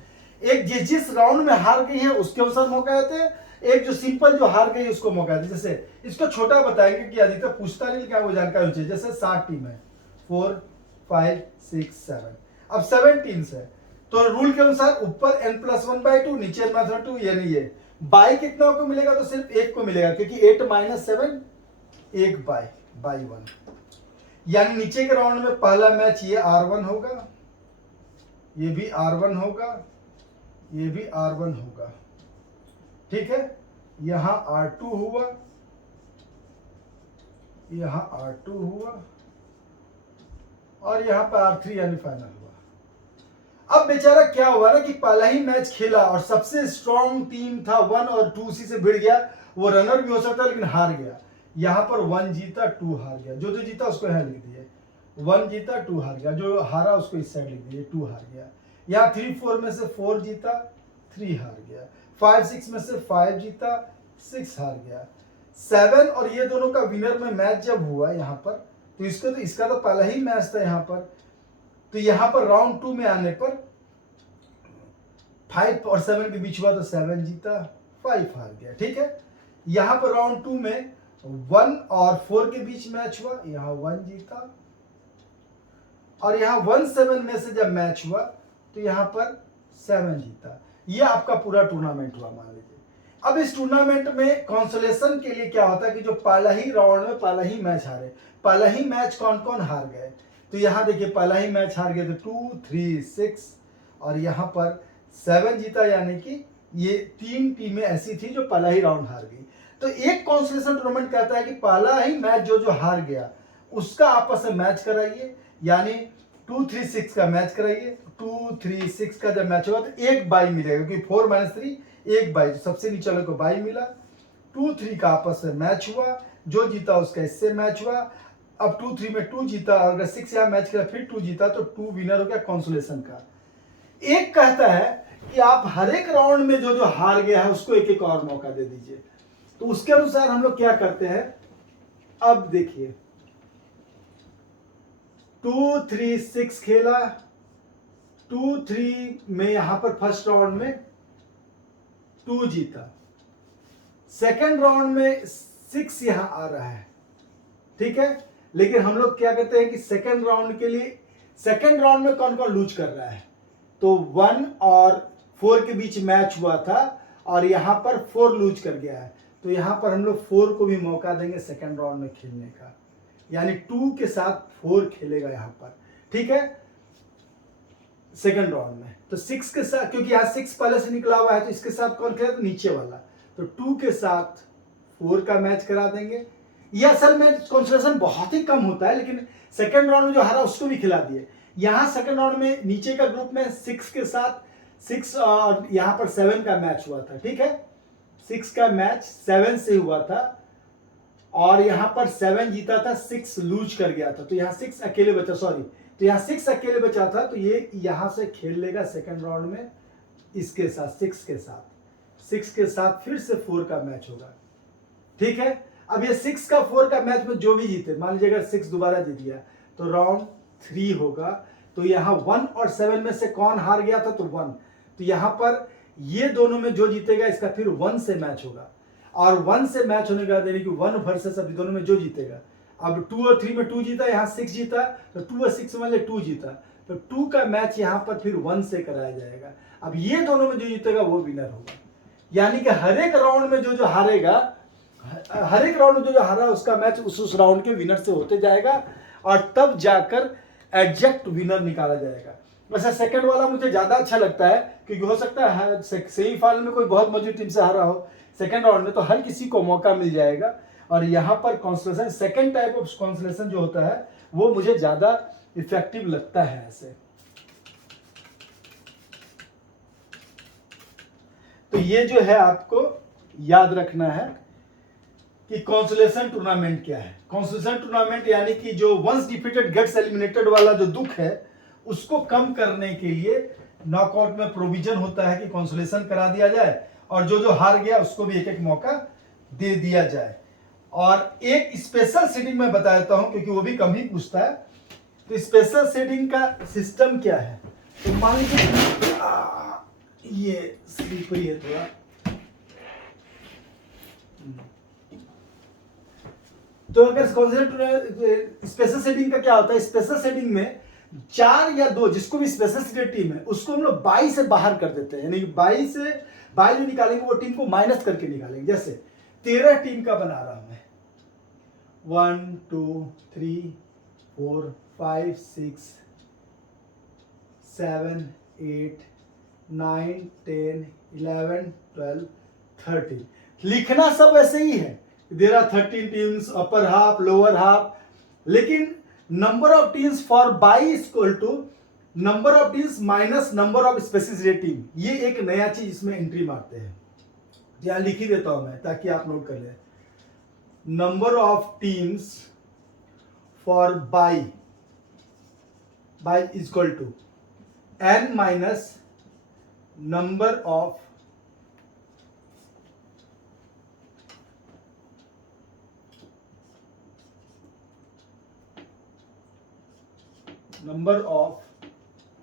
एक जिस राउंड में हार गई है उसके अनुसार मौका देते हैं, एक जो सिंपल जो हार गई उसको मौका देते। जैसे इसको छोटा बताएंगे कि अधिकतर पूछता नहीं क्या वो जानकारी होनी चाहिए। जैसे 7 टीम है, 4 5 6 7। अब 7 टीम्स है तो रूल के अनुसार ऊपर n+1/2 नीचे n-2, यानी ये बाई कितना को मिलेगा, तो सिर्फ एक को मिलेगा क्योंकि 8 - 7 1 बाई 1, यानी नीचे के राउंड में पहला मैच ये R1 होगा, ये भी R1 होगा, ये भी R1 होगा, ठीक है। यहां R2 हुआ, यहां R2 हुआ और यहां पर R3 यानी फाइनल हुआ। अब बेचारा क्या हुआ ना कि पहला ही मैच खेला और सबसे स्ट्रॉन्ग टीम था 1 और 2 उसी से भिड़ गया, वो रनर भी हो सकता है लेकिन हार गया। यहां पर 1 जीता 2 हार गया, जो जीता उसको यहां लिख दिए, 1 जीता 2 हार गया, जो हारा उसको इस साइड लिख दिए 2 हार गया। यहाँ 3 4 में से 4 जीता 3 हार गया, 5 6 में से 5 जीता 6 हार गया। 7 और ये दोनों का विनर में मैच जब हुआ यहाँ पर, तो इसका तो पहला ही मैच था यहाँ पर, तो यहाँ पर राउंड 2 में आने पर 5 और 7 के बीच हुआ तो 7 जीता 5 हार गया, ठीक है। यहाँ पर राउंड 2 में 1 और 4 के बीच मैच हुआ, यहाँ 1 जीता, और यहाँ 1 7 में से जब मैच हुआ तो यहाँ पर 7 जीता। ये आपका पूरा टूर्नामेंट हुआ मान लीजिए। अब इस टूर्नामेंट में कंसोलेशन के लिए क्या होता है कि जो पहला ही राउंड में पहला ही मैच हारे, पहला ही मैच कौन कौन हार गए, तो यहाँ देखिए पहला ही मैच हार गए तो 2 3 6 और यहाँ पर 7 जीता, यानी कि ये 3 टीमें ऐसी थी जो पहला ही राउंड हार गई। तो एक कंसोलेशन टूर्नामेंट कहता है कि पहला ही मैच जो हार गया उसका आपस में मैच कराइए, यानी 2 3 6 का मैच कराइए। 2 3 6 का जब मैच होगा तो एक बाई मिलेगा क्योंकि 4 - 3 एक बाई, तो सबसे नीचे वाले को बाई मिला। 2 3 का आपस में मैच हुआ, जो जीता उसका इससे मैच हुआ। अब 2 3 में 2 जीता और अगर 6 यहाँ मैच किया फिर 2 जीता तो 2 विनर हो गया कंसोलेशन का। एक कहता है कि आप हर एक राउंड में जो हार गया है उसको एक एक और मौका दे दीजिए। तो उसके अनुसार हम लोग क्या करते हैं, अब देखिए 2 3 6 खेला, 2 3 में यहां पर फर्स्ट राउंड में 2 जीता, सेकेंड राउंड में 6 यहां आ रहा है, ठीक है। लेकिन हम लोग क्या करते हैं कि सेकेंड राउंड के लिए, सेकेंड राउंड में कौन कौन लूज कर रहा है, तो 1 और 4 के बीच मैच हुआ था और यहां पर 4 लूज कर गया है, तो यहां पर हम लोग 4 को भी मौका देंगे सेकेंड राउंड में खेलने का, यानी 2 के साथ 4 खेलेगा यहां पर, ठीक है, सेकेंड राउंड में। तो 6 के साथ, क्योंकि यहां 6 पहले से निकला हुआ है तो इसके साथ कौन खेला, तो नीचे वाला, तो 2 के साथ 4 का मैच करा देंगे। यह असल में कंसोलेशन बहुत ही कम होता है, लेकिन सेकेंड राउंड में जो हारा उसको भी खिला दिए। यहां सेकेंड राउंड में नीचे का ग्रुप में 6 के साथ 6 और यहां पर 7 का मैच हुआ था, ठीक है, 6 का मैच 7 से हुआ था और यहां पर 7 जीता था, 6 लूज कर गया था, तो यहां 6 अकेले बचा, सॉरी, तो यहां 6 अकेले बचा था, तो ये यहां से खेल लेगा सेकेंड राउंड में इसके साथ, 6 के साथ फिर से 4 का मैच होगा, ठीक है। अब ये 6 का 4 का मैच में जो भी जीते, मान लीजिए अगर 6 दोबारा जीत गया तो राउंड 3 होगा, तो यहाँ 1 और 7 में से कौन हार गया था, तो 1, तो यहाँ पर ये दोनों में जो जीतेगा इसका फिर 1 से मैच होगा, और 1 से मैच होने के बाद यानी कि 1 वर्सेस अभी दोनों में जो जीतेगा, अब 2 और 3 में 2 जीता, यहाँ 6 जीता, तो 2 और 6 में 2 जीता, तो 2 का मैच यहाँ पर फिर 1 से कराया जाएगा। अब ये दोनों में जो जीतेगा वो विनर होगा, यानी कि हर एक राउंड में जो हारेगा, हर एक राउंड में जो हारा उसका मैच उस राउंड के विनर से होते जाएगा और तब जाकर एग्जैक्ट विनर निकाला जाएगा। वैसे सेकंड वाला मुझे ज्यादा अच्छा लगता है क्योंकि हो सकता है सेमीफाइनल में कोई बहुत मजबूत टीम से हारा हो सेकंड राउंड में, तो हर किसी को मौका मिल जाएगा। और यहाँ पर consolation, second type of consolation जो होता है वो मुझे ज्यादा इफेक्टिव लगता है ऐसे। तो ये जो है आपको याद रखना है कि कंसोलेशन टूर्नामेंट क्या है। कंसोलेशन टूर्नामेंट यानी कि जो वंस डिफीटेड गेट्स एलिमिनेटेड वाला जो दुख है उसको कम करने के लिए नॉकआउट में प्रोविजन होता है कि कंसोलेशन करा दिया जाए और जो हार गया उसको भी एक एक मौका दे दिया जाए। और एक स्पेशल सेटिंग में बता देता हूं क्योंकि वो भी कम ही पूछता है। तो स्पेशल सेटिंग का सिस्टम क्या है, तो मान लीजिए ये स्लीपरी है थोड़ा, तो अगर स्पेशल सेटिंग का क्या होता है, स्पेशल सेटिंग में 4 या 2 जिसको भी स्पेशल सीडेड टीम है उसको हम लोग 22 से बाहर कर देते हैं, यानी कि 22 से 22 जो निकालेंगे वो टीम को माइनस करके निकालेंगे। जैसे 13 टीम का बना रहा हूं मैं, 1 2 3 4 5 6 7 8 9 10 11 12 13। लिखना सब वैसे ही है, there are 13 teams, upper half lower half, लेकिन number of teams for bye equal to number of teams minus number of specific team. ये एक नया चीज इसमें एंट्री मारते हैं, यहां लिख ही देता हूं मैं ताकि आप नोट कर लें। Number of teams for bye equal to n minus number of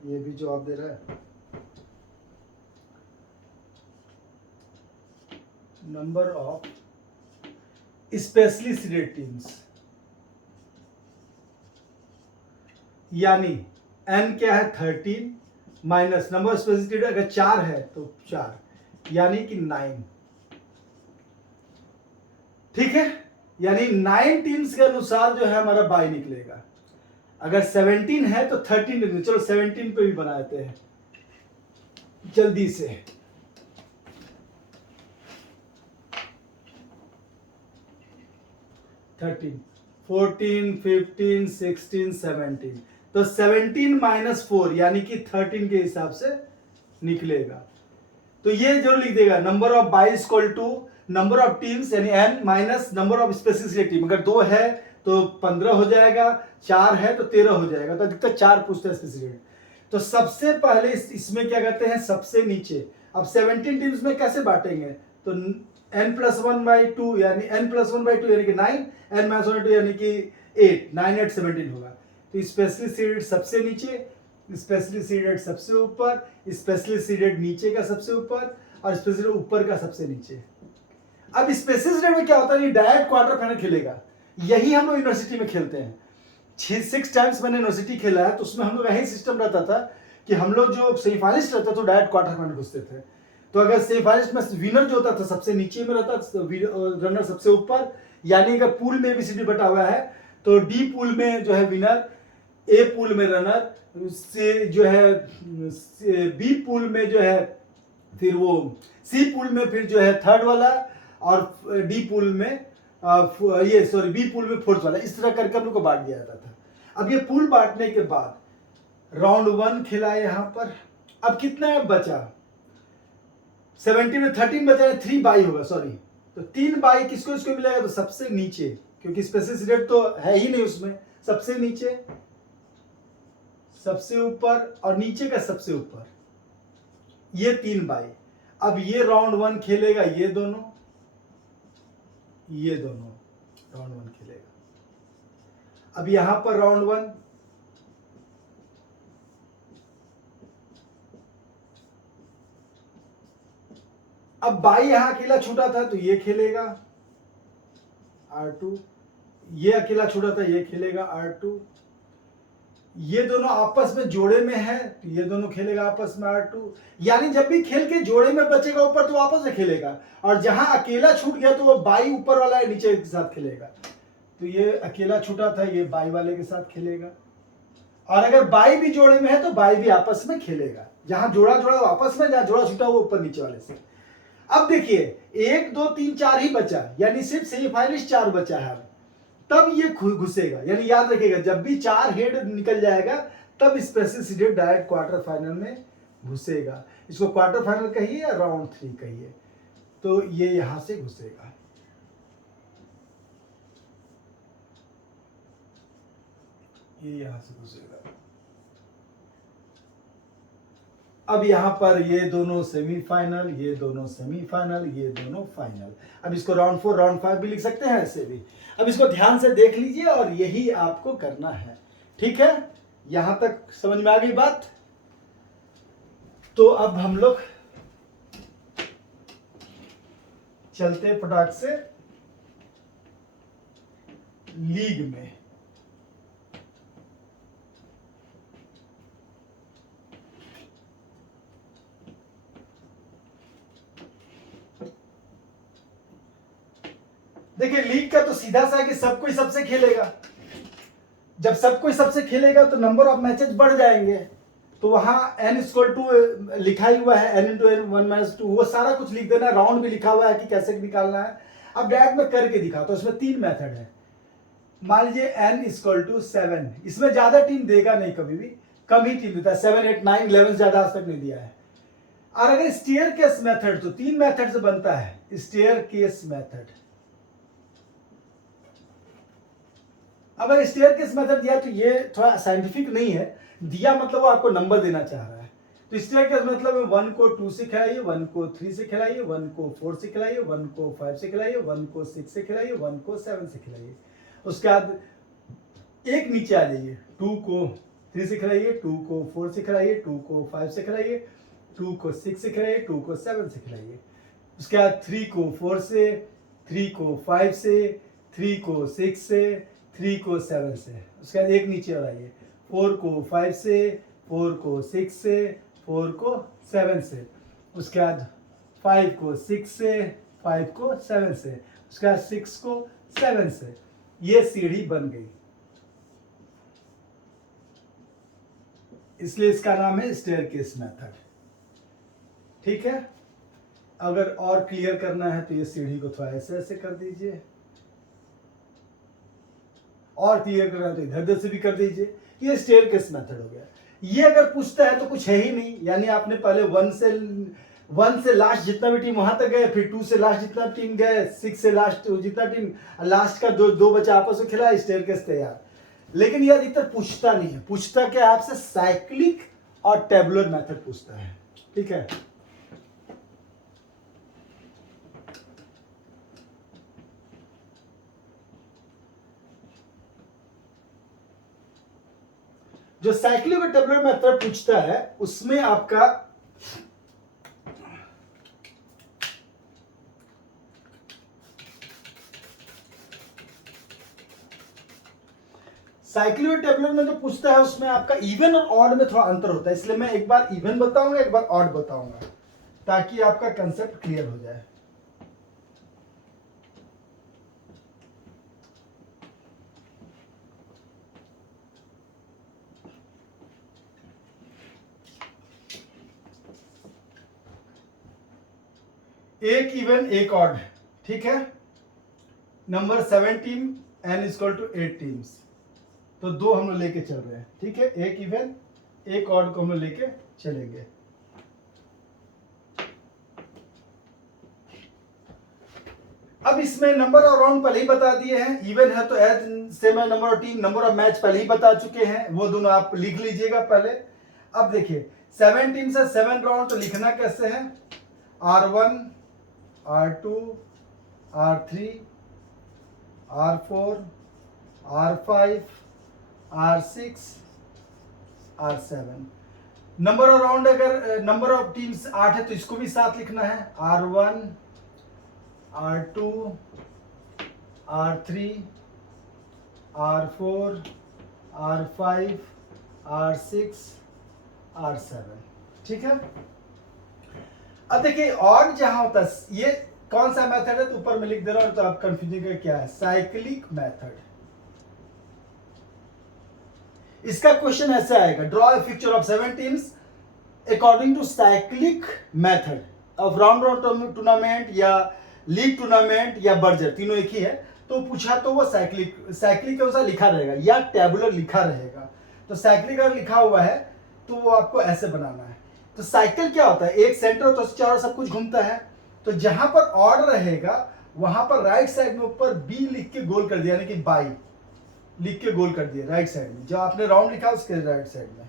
ये भी जवाब दे रहा है, number of specially seeded teams, यानी n क्या है 13 minus number of specially seeded, अगर 4 है तो 4 यानी कि 9। ठीक है, यानी 9 टीम्स के अनुसार जो है हमारा बाई निकलेगा। अगर 17 है तो 13 निकले, चलो 17 पे भी बनाते हैं जल्दी से। 13 14 15 16 17, तो 17 माइनस 4 यानी कि 13 के हिसाब से निकलेगा। तो ये जो लिख देगा number of bye equal to number of teams यानी n minus number of specific team. अगर 2 है तो 15 हो जाएगा, 4 है तो 13 हो जाएगा, तो अधिकतर 4 पूछते हैं स्पेसिफिक। तो सबसे पहले इसमें क्या कहते हैं, सबसे नीचे। अब 17 टीम्स में कैसे बांटेंगे, तो n+1/2 यानी n+1/2 यानी कि 9, n-1/2 यानी कि 8, 9 8 17 होगा। तो स्पेशली सीडेड सबसे नीचे, स्पेशली सीडेड सबसे ऊपर, स्पेशली सीडेड नीचे का सबसे ऊपर और स्पेशली ऊपर का सबसे नीचे। अब स्पेशली सीडेड में क्या होता है, डायरेक्ट क्वार्टर फाइनल खेलेगा। यही हम लोग यूनिवर्सिटी में खेलते हैं, 6 टाइम्स मैंने यूनिवर्सिटी खेला है, तो उसमें हम लोग यही सिस्टम रहता था कि हम लोग जो सेमीफाइनलिस्ट रहते तो डायरेक्ट क्वार्टर फाइनल घुसते थे। तो अगर सेमीफाइनलिस्ट में विनर जो होता था सबसे नीचे में रहता, रनर सबसे ऊपर, यानी अगर पूल में भी सीडी बटा हुआ है तो डी पूल में जो है विनर, ए पूल में रनर, से जो है बी पूल में जो है फिर वो सी पूल में फिर जो है थर्ड वाला, और डी पूल में बी पूल में फोर्थ वाला, इस तरह करके हम लोग को बांट दिया जाता था। अब ये पूल बांटने के बाद राउंड 1 खेला यहां पर। अब कितना बचा, 17 में 13 बचा है, 3 बाई होगा, सॉरी, तो 3 बाई किसको इसको मिलेगा, तो सबसे नीचे, क्योंकि स्पेशल सीडेड तो है ही नहीं उसमें, सबसे नीचे, सबसे ऊपर और नीचे का सबसे ऊपर, ये 3 बाई। अब ये राउंड 1 खेलेगा, ये दोनों राउंड 1 खेलेगा। अब यहां पर राउंड 1, अब बाई यहां अकेला छूटा था तो ये खेलेगा R2, ये अकेला छूटा था ये खेलेगा R2, ये दोनों आपस में जोड़े में है तो ये दोनों खेलेगा आपस में R2। यानी जब भी खेल के जोड़े में बचेगा ऊपर तो आपस में खेलेगा, और जहां अकेला छूट गया तो वो बाई ऊपर वाला है नीचे के साथ खेलेगा। तो ये अकेला छूटा था ये बाई वाले के साथ खेलेगा, और अगर बाई भी जोड़े में है तो बाई भी आपस में खेलेगा, जहां जोड़ा आपस में, जहां जोड़ा छूटा वो ऊपर नीचे वाले से। अब देखिए 1 2 3 4 ही बचा, यानी सिर्फ सेमीफाइनलिस्ट 4 बचा है। तब ये घुसेगा, यानी याद रखिएगा जब भी 4 हेड निकल जाएगा तब special seeded direct quarter final में घुसेगा। इसको क्वार्टर फाइनल कहिए या राउंड 3 कहिए, तो ये यहां से घुसेगा। ये यहां से घुसेगा। अब यहां पर ये दोनों सेमीफाइनल, ये दोनों सेमीफाइनल, ये दोनों फाइनल। अब इसको राउंड 4 राउंड 5 भी लिख सकते हैं ऐसे भी। अब इसको ध्यान से देख लीजिए और यही आपको करना है, ठीक है। यहां तक समझ में आ गई बात। तो अब हम लोग चलते फटाक से लीग में। देखिए लीग का तो सीधा सा है कि सब कोई सबसे खेलेगा। जब सब कोई सबसे खेलेगा तो नंबर ऑफ मैचेस बढ़ जाएंगे। तो वहां n इक्वल टू लिखा ही हुआ है, n इंटू एन 1-2, वो सारा कुछ लिख देना। राउंड भी लिखा हुआ है कि कैसे निकालना है। अब डायरेक्ट में करके दिखाता हूं। इसमें 3 मेथड है। मान लीजिए n इक्वल टू 7, इसमें ज्यादा टीम देगा नहीं, कभी भी कम ही टीम देता है। 7, 8, 9, 11 ज्यादा आज तक नहीं दिया है। और अगर स्टेयर केस मेथड, तो 3 मेथड से बनता है स्टेयर केस मेथड। अब अगर स्टेयर केस मेथड दिया तो ये थोड़ा साइंटिफिक नहीं है, दिया मतलब वो आपको नंबर देना चाह रहा है। तो स्टेयर केस मतलब 1 को 2 से खिलाइए, 1 को 3 से खिलाइए, 1 को 4 से खिलाइए, 1 को 5 से खिलाइए, 1 को 6 से खिलाइए, 1 को 7 से खिलाइए। उसके बाद एक नीचे आ जाइए, 2 को 3 से खिलाइए, 2 को 4 से खिलाइए, 2 को 5 से खिलाइए, 2 को 6 से खिलाइए, 2 को 7 से खिलाइए। उसके बाद 3 को 4 से, 3 को 5 से, 3 को 6 से, 3 को 7 से। उसके बाद एक नीचे और आइए, 4 को 5 से, 4 को 6 से, 4 को 7 से। उसके बाद 5 को 6 से, 5 को 7 से। उसके बाद 6 को 7 से। ये सीढ़ी बन गई, इसलिए इसका नाम है स्टेयरकेस मेथड। ठीक है। अगर और क्लियर करना है तो ये सीढ़ी को थोड़ा ऐसे ऐसे कर दीजिए, और क्लियर करना है तो इधर से भी कर दीजिए। ये स्टेयरकेस मेथड हो गया। ये अगर पूछता है तो कुछ है ही नहीं, यानी आपने पहले 1 से लास्ट जितना भी टीम वहां तक गए, फिर 2 से लास्ट जितना टीम गए, 6 से लास्ट जितना टीम, लास्ट का दो बच्चा आपस में खिला, स्टेयरकेस तैयार। लेकिन यार इतना पूछता नहीं है। पूछता क्या आपसे? साइक्लिक और टेबुलर मेथड पूछता है। ठीक है। जो साइक्लिक और टेबुलर मेथड पूछता है उसमें आपका साइक्लिक और टेबुलर में जो पूछता है उसमें आपका इवन और ऑड में थोड़ा अंतर होता है। इसलिए मैं एक बार इवन बताऊंगा, एक बार ऑड बताऊंगा, ताकि आपका कंसेप्ट क्लियर हो जाए। एक इवन एक ऑड। ठीक है। Number 7 team, n equal to 8 teams. तो 2 हम लोग लेके चल रहे हैं। ठीक है। एक इवन एक ऑड को हम लोग लेके चलेंगे। अब इसमें नंबर ऑफ राउंड पहले ही बता दिए हैं। इवन है तो एज से मैं number of team, number of match पहले ही बता चुके हैं, वो दोनों आप लिख लीजिएगा पहले। अब देखिए 7 टीम से 7 राउंड, तो लिखना कैसे है? R1, R2, R3, R4, R5, R6, R7। Number of round, अगर नंबर ऑफ टीम्स 8 है तो इसको भी 7 लिखना है। R1, R2, R3, R4, R5, R6, R7। ठीक है। अब देखिए ऑड जहां होता है, ये कौन सा मेथड है? तो ऊपर में लिख दे रहा हूं, तो आप कंफ्यूजिंग का क्या है? Cyclic method. इसका क्वेश्चन ऐसे आएगा, draw a picture of 7 teams according to cyclic method of round robin tournament या लीग टूर्नामेंट या बर्जर, तीनों एक ही है। तो पूछा तो वो साइक्लिक के अनुसार लिखा रहेगा या टेबुलर लिखा रहेगा। तो साइक्लिक अगर लिखा हुआ है तो वो आपको ऐसे बनाना है। तो साइकिल क्या होता है? एक सेंटर होता है, उसके चारों सब कुछ घूमता है। तो जहां पर ऑड रहेगा वहां पर राइट साइड में ऊपर बी लिख के गोल कर दिया, यानी कि बाई लिख के गोल कर दिया राइट साइड में, जो आपने राउंड लिखा उसके राइट साइड में।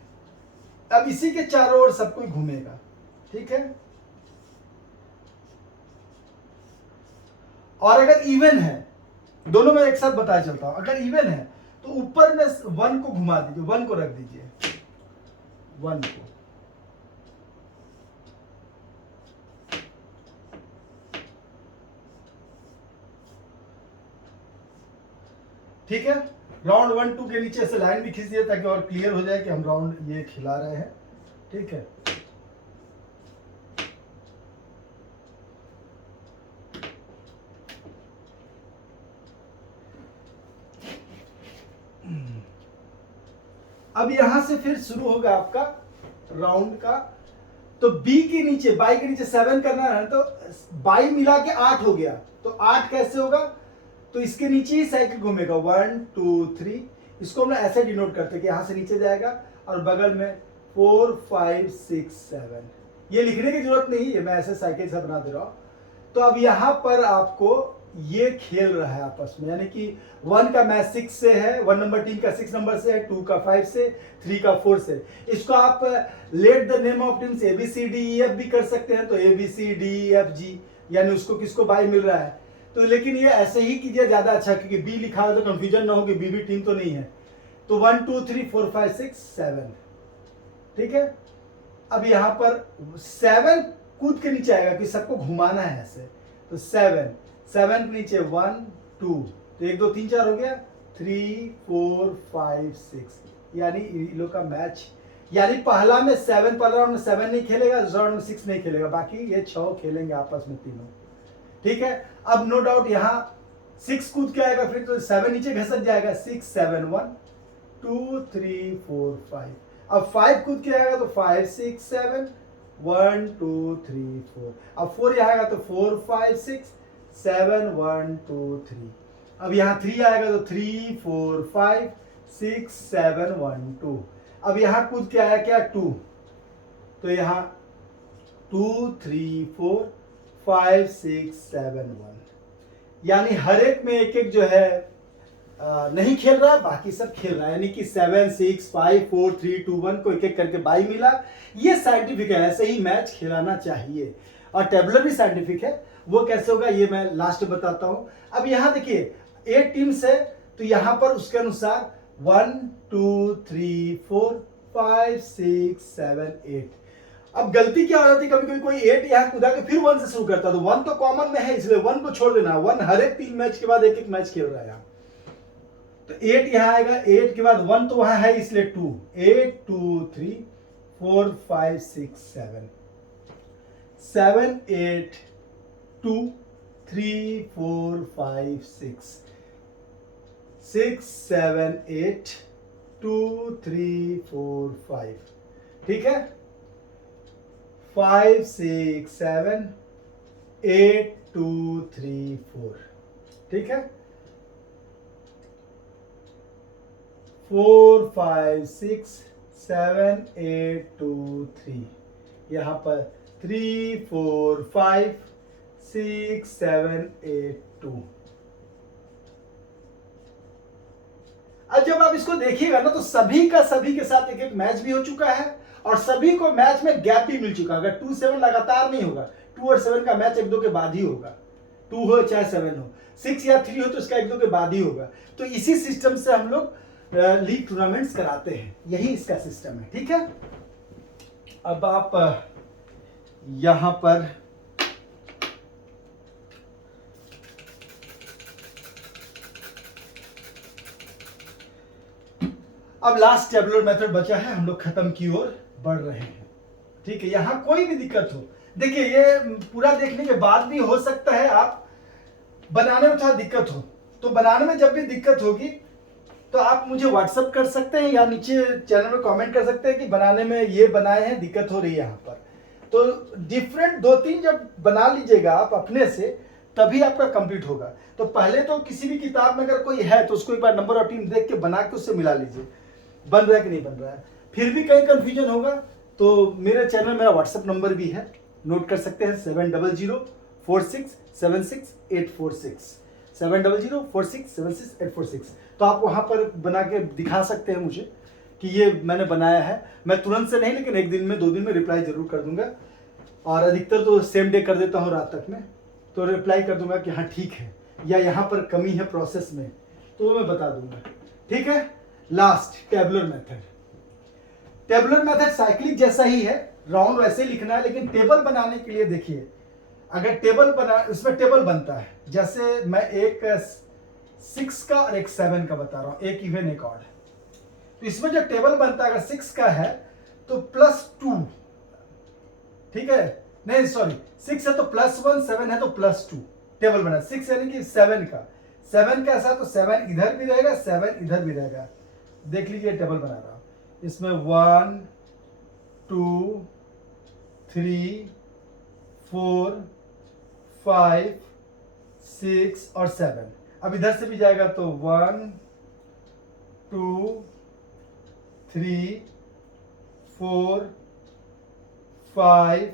अब इसी के चारों ओर सब कोई घूमेगा। ठीक है। और अगर इवन है, दोनों में एक साथ बताया चलता हूं, अगर इवन है तो ऊपर में 1 को घुमा दीजिए, 1 को रख दीजिए, 1 को। ठीक है। राउंड 1 2 के नीचे ऐसे लाइन भी खींच दिए ताकि और क्लियर हो जाए कि हम राउंड ये खिला रहे हैं। ठीक है, अब यहां से फिर शुरू होगा आपका राउंड का। तो बी के नीचे, बाई के नीचे 7 करना है, तो बाई मिला के 8 हो गया। तो 8 कैसे होगा, तो इसके नीचे ही साइकिल घूमेगा 1 2 3। इसको हम लोग ऐसे डिनोट करते हैं कि यहां से नीचे जाएगा और बगल में 4 5 6 7। ये लिखने की जरूरत नहीं है, मैं ऐसे साइकिल से बना दे रहा हूं। तो अब यहां पर आपको ये खेल रहा है आपस में, यानी कि 1 का मैच 6 से है, 1 नंबर टीम का 6 नंबर से है, 2 का 5 से, 3 का 4 से। इसको आप late the name of teams ABCDEF भी कर सकते हैं, तो ABCDEFG, यानी उसको किसको बाई मिल रहा है। तो लेकिन ये ऐसे ही कीजिए ज्यादा अच्छा, क्योंकि बी लिखा है तो कंफ्यूजन ना हो कि बी भी टीम तो नहीं है। तो 1 2 3 4 5 6 7। ठीक है, अब यहां पर 7 कूद के नीचे आएगा कि सबको घुमाना है ऐसे। तो 7 के नीचे 1 2, तो 1 2 3 4 हो गया, 3 4 5 6, यानी इन लोग का मैच। यानी पहला में 7, पहला राउंड में 7 नहीं खेलेगा, दूसरा राउंड में 6 नहीं खेलेगा, बाकी ये 6 खेलेंगे आपस में तीनों। ठीक है, अब नो डाउट यहाँ 6 कूद के आएगा, फिर तो 7 नीचे घसक जाएगा, 6 7 1 2 3 4 5। अब 5 कूद के आएगा तो 5 6 7 1 2 3 4। अब 4 यहाँ आएगा तो 4 5 6 7 1 2 3। अब यहाँ 3 आएगा तो 3 4 5 6 7 1 2। अब यहाँ कूद के आया क्या 2, तो यहाँ 2 3 4 5 6 7 1, यानी हर एक में एक एक जो है नहीं खेल रहा, बाकी सब खेल रहा है। यानी कि 7 6 5 4 3 2 1 को एक एक करके बाई मिला। ये साइंटिफिक है, ऐसे ही मैच खिलाना चाहिए। और टेबलर भी साइंटिफिक है, वो कैसे होगा ये मैं लास्ट में बताता हूं। अब यहां देखिए 8 टीम्स है, तो यहां पर उसके अनुसार 1 2 3 4 5 6 7 8। अब गलती क्या हो जाती है, कभी कभी कोई 8 यहाँ कूदा के फिर 1 से शुरू करता है, तो 1 तो कॉमन में है, इसलिए 1 को छोड़ देना। 1 हर एक 3 मैच के बाद एक एक मैच खेल रहा है यहाँ। तो 8 यहाँ आएगा, 8 के बाद 1 तो वहां है, इसलिए 2 8 2 3 4 5 6 7 7 8 2 3 4 5 6 6 7 8 2 3 4 5। ठीक है, 5 6 7 8 2 3 4। ठीक है, 4 5 6 7 8 2 3। यहाँ पर 3 4 5 6 7 8 2। अब जब आप इसको देखिएगा ना, तो सभी का सभी के साथ एक एक मैच भी हो चुका है और सभी को मैच में गैप भी मिल चुका है। अगर 2 7 लगातार नहीं होगा, 2 और 7 का मैच 1 2 के बाद ही होगा, 2 हो चाहे 7 हो, 6 या 3 हो तो इसका 1 2 के बाद ही होगा। तो इसी सिस्टम से हम लोग लीग टूर्नामेंट्स कराते हैं, यही इसका सिस्टम है। ठीक है, अब आप यहां पर अब लास्ट टेबुलर मेथड बचा है, हम लोग खत्म की ओर बढ़ रहे हैं। ठीक है, यहां कोई भी दिक्कत हो, देखिए ये पूरा देखने के बाद भी हो सकता है आप बनाने में थोड़ा दिक्कत हो, तो बनाने में जब भी दिक्कत होगी तो आप मुझे व्हाट्सअप कर सकते हैं या नीचे चैनल में कमेंट कर सकते हैं कि बनाने में ये बनाए हैं, दिक्कत हो रही है यहाँ पर। तो डिफरेंट 2-3 जब बना लीजिएगा आप अपने से, तभी आपका कंप्लीट होगा। तो पहले तो किसी भी किताब में अगर कोई है तो उसको एक बार नंबर ऑफ टीम देख के बना के उससे मिला लीजिए, बन रहा है कि नहीं बन रहा है। फिर भी कहीं कंफ्यूजन होगा तो मेरे चैनल मेरा व्हाट्सएप नंबर भी है, नोट कर सकते हैं 7004676846 7004676846। तो आप वहां पर बना के दिखा सकते हैं मुझे कि ये मैंने बनाया है। मैं तुरंत से नहीं, लेकिन 1 दिन में 2 दिन में रिप्लाई जरूर कर दूंगा, और अधिकतर तो सेम डे कर देता हूँ, रात तक में तो रिप्लाई कर दूंगा कि हाँ ठीक है, या यहाँ पर कमी है प्रोसेस में, तो वो मैं बता दूंगा। ठीक है, last tabular method. Tabular method cyclic जैसा ही है, राउंड वैसे ही लिखना है, लेकिन टेबल बनाने के लिए देखिए, अगर टेबल बना, इसमें टेबल बनता है, जैसे मैं एक 6 का और एक 7 का बता रहा हूं, एक इवन एक ऑड। तो इसमें जो टेबल बनता है अगर 6 का है तो +2, ठीक है, नहीं सॉरी 6 है तो +1, 7 है तो +2 टेबल बना। 6 यानी कि 7 का, 7 का ऐसा तो 7 इधर भी रहेगा, 7 इधर भी रहेगा। देख लीजिए टेबल बना रहा हूं, इसमें 1 2 3 4 5 6 और 7। अब इधर से भी जाएगा तो 1 2 3 4 5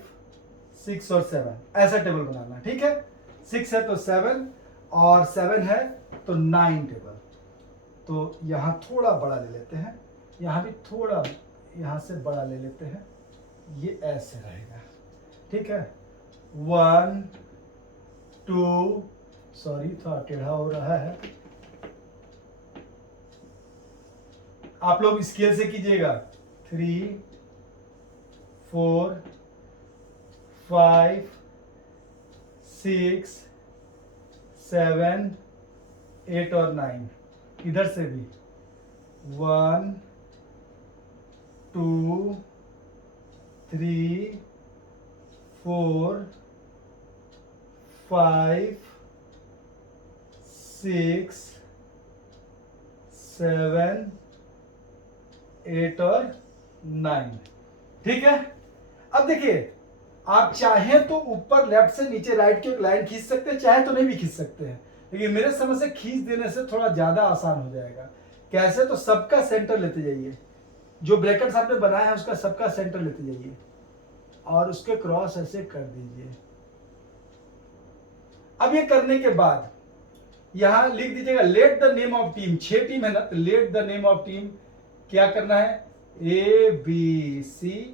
6 और 7 ऐसा टेबल बनाना, ठीक है। 6 है तो 7 और 7 है तो 9 टेबल। तो यहां थोड़ा बड़ा ले लेते हैं, यहां भी थोड़ा यहां से बड़ा ले लेते हैं, ये ऐसे रहेगा, ठीक है। 1 2 सॉरी थोड़ा टेढ़ा हो रहा है, आप लोग स्केल से कीजिएगा। 3 4 5 6 7 8 और 9, इधर से भी 1 2 3 4 5 6 7 8 और 9, ठीक है। अब देखिए आप चाहें तो ऊपर लेफ्ट से नीचे राइट की एक लाइन खींच सकते हैं, चाहे तो नहीं भी खींच सकते हैं, लेकिन मेरे समझ से खींच देने से थोड़ा ज्यादा आसान हो जाएगा। कैसे? तो सबका सेंटर लेते जाइए, जो ब्रैकेट्स आपने बनाया है उसका सबका सेंटर लेते जाइए और उसके क्रॉस ऐसे कर दीजिए। अब ये करने के बाद यहां लिख दीजिएगा let the name of team. 6 team है ना, तो let the name of team क्या करना है, ABCDEF।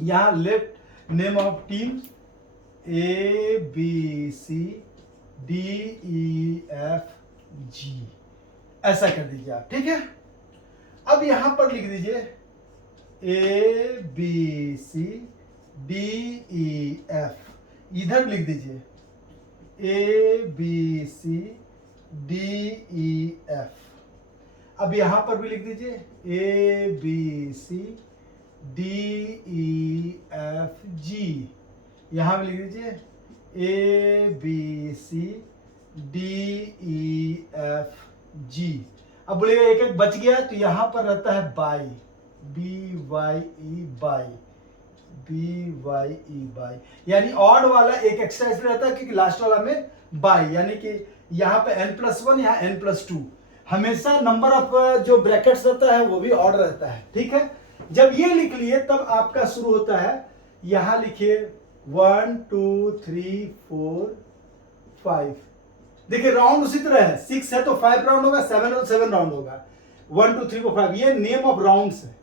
यहां let name of team ABCDEFG ऐसा कर दीजिए आप, ठीक है। अब यहां पर लिख दीजिए ABCDEF, इधर लिख दीजिए ABCDEF। अब यहां पर भी लिख दीजिए ABCDEFG, यहां भी लिख दीजिए ABCDEFG। अब बोलिएगा एक एक बच गया, तो यहां पर रहता है बाई, BYE, यानी ऑड वाला एक एक्स्ट्रा इसलिए रहता है क्योंकि लास्ट वाला में बाई, यानी कि यहाँ पे n+1, यहाँ n+2। हमेशा नंबर ऑफ जो ब्रैकेट्स रहता है वो भी ऑड रहता है, ठीक है। जब ये लिख लिए तब आपका शुरू होता है, यहां लिखिए 1 2 3 4 5। देखिए राउंड उसी तरह है, 6 है तो 5 राउंड होगा, 7 है तो 7 राउंड होगा, 1 2 3 4 5। ये नेम ऑफ राउंड्स है,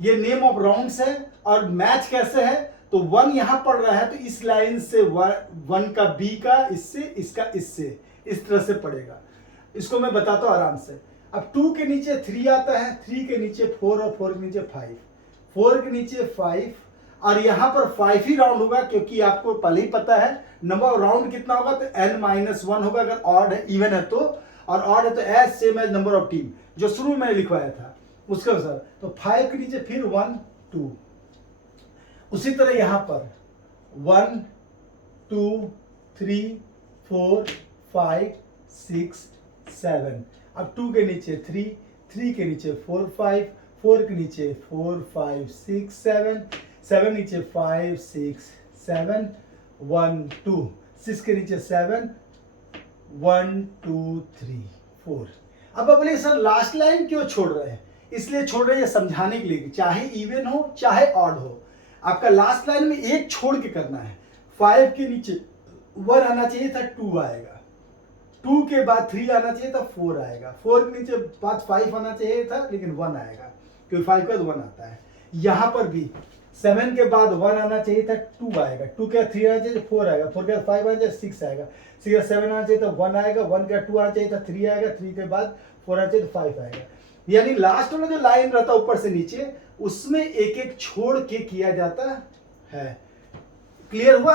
ये नेम ऑफ राउंड्स है। और मैच कैसे है, तो 1 यहां पड़ रहा है तो इस लाइन से 1 का B का इससे, इसका इससे, इस तरह से पड़ेगा। इसको मैं बताता हूं आराम से। अब 2 के नीचे 3 आता है, 3 के नीचे 4 और 4 के नीचे 5, 4 के नीचे 5 और यहां पर 5 ही राउंड होगा क्योंकि आपको पहले ही पता है नंबर ऑफ राउंड कितना होगा, तो n-1 होगा अगर ऑड है, इवन है तो, और ऑड है तो as same as number of team जो शुरू में लिखवाया था उसके अनुसार। तो 5 के नीचे फिर 1 2, उसी तरह यहां पर 1 2 3 4 5 6 7। अब 2 के नीचे 3, 3 के नीचे 4 5, 4 के नीचे 4 5 6 7, 7 नीचे 5 6 7 1 2, 6 के नीचे 7 1 2 3 4। अब बोले सर लास्ट लाइन क्यों छोड़ रहे हैं, इसलिए छोड़ रहे हैं समझाने के लिए, चाहे इवन हो चाहे ऑड हो, आपका लास्ट लाइन में एक छोड़ के करना है। 5 के नीचे 1 आना चाहिए था, 2 आएगा, 2 के बाद 3 आना चाहिए था, 4 आएगा, 4 के नीचे बाद 5 आना चाहिए था लेकिन 1 आएगा क्योंकि 5 के बाद 1 आता है। यहां पर भी 7 के बाद 1 आना चाहिए था, 2 आएगा, 2 के बाद 3 आना चाहिए, 4 आएगा, 4 के बाद 5 आना चाहिए, 6 आएगा, 6 के बाद 7 आना चाहिए था, 1 आएगा, 1 के बाद 2 आना चाहिए था, 3 आएगा, 3 के बाद 4 आना चाहिए तो 5 आएगा। यानी लास्ट वाला जो लाइन रहता है ऊपर से नीचे, उसमें एक एक छोड़ के किया जाता है। क्लियर हुआ?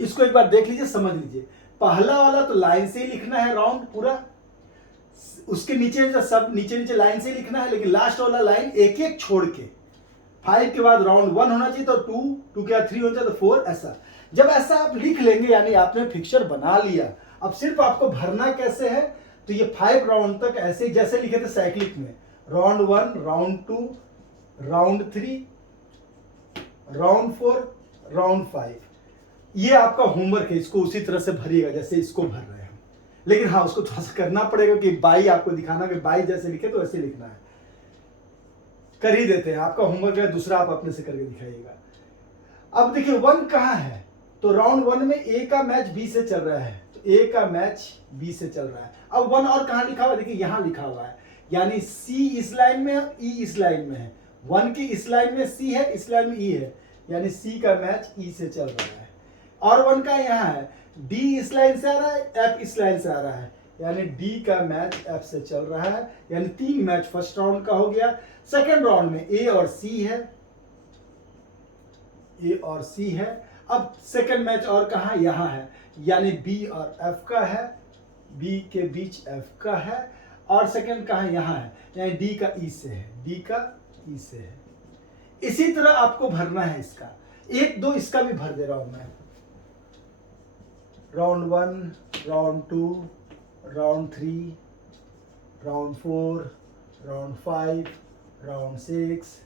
इसको एक बार देख लीजिए, समझ लीजिए। पहला वाला तो लाइन से ही लिखना है राउंड पूरा, उसके नीचे सब नीचे लाइन से ही लिखना है, लेकिन लास्ट वाला लाइन एक एक छोड़ के 5 के बाद राउंड 1 होना चाहिए, तो 2 के बाद 3 हो जाए तो 4, ऐसा। जब ऐसा आप लिख लेंगे यानी आपने फिक्सर बना लिया। अब सिर्फ आपको भरना कैसे है, तो ये 5 राउंड तक ऐसे जैसे लिखे थे साइक्लिक में, round 1, round 2, round 3, round 4, round 5। ये आपका होमवर्क है, इसको उसी तरह से भरिएगा जैसे इसको भर रहे हैं हम। लेकिन हाँ, उसको थोड़ा सा करना पड़ेगा कि बाई आपको दिखाना कि बाई जैसे लिखे तो ऐसे लिखना है। कर ही देते हैं, आपका होमवर्क है, दूसरा आप अपने से करके दिखाइएगा। अब देखिए 1 कहाँ है, तो राउंड 1 में ए का मैच बी से चल रहा है, तो ए का मैच बी से चल रहा है। अब 1 और कहाँ लिखा हुआ है, देखिए यहाँ लिखा हुआ है, यानी सी इस लाइन में है, ई इस लाइन में है। 1 की इस लाइन में सी है, इस लाइन में ई है, यानी सी का मैच ई से चल रहा है। और 1 का यहाँ है, डी इस लाइन से आ रहा है, एफ इस लाइन से आ रहा है, यानी डी का मैच एफ से चल रहा है। यानी 3 मैच फर्स्ट राउंड का हो गया। सेकेंड राउंड में ए और सी है, ए और सी है। अब सेकेंड मैच और कहाँ, यहाँ है, यानी बी और एफ का है, बी के बीच एफ का है। और सेकेंड कहाँ, यहाँ है, यानी डी का ई से है, डी का ई से है। इसी तरह आपको भरना है इसका। 1, 2 इसका भी भर दे रहा हूं मैं। Round 1, round 2, round 3, round 4, round 5, round 6,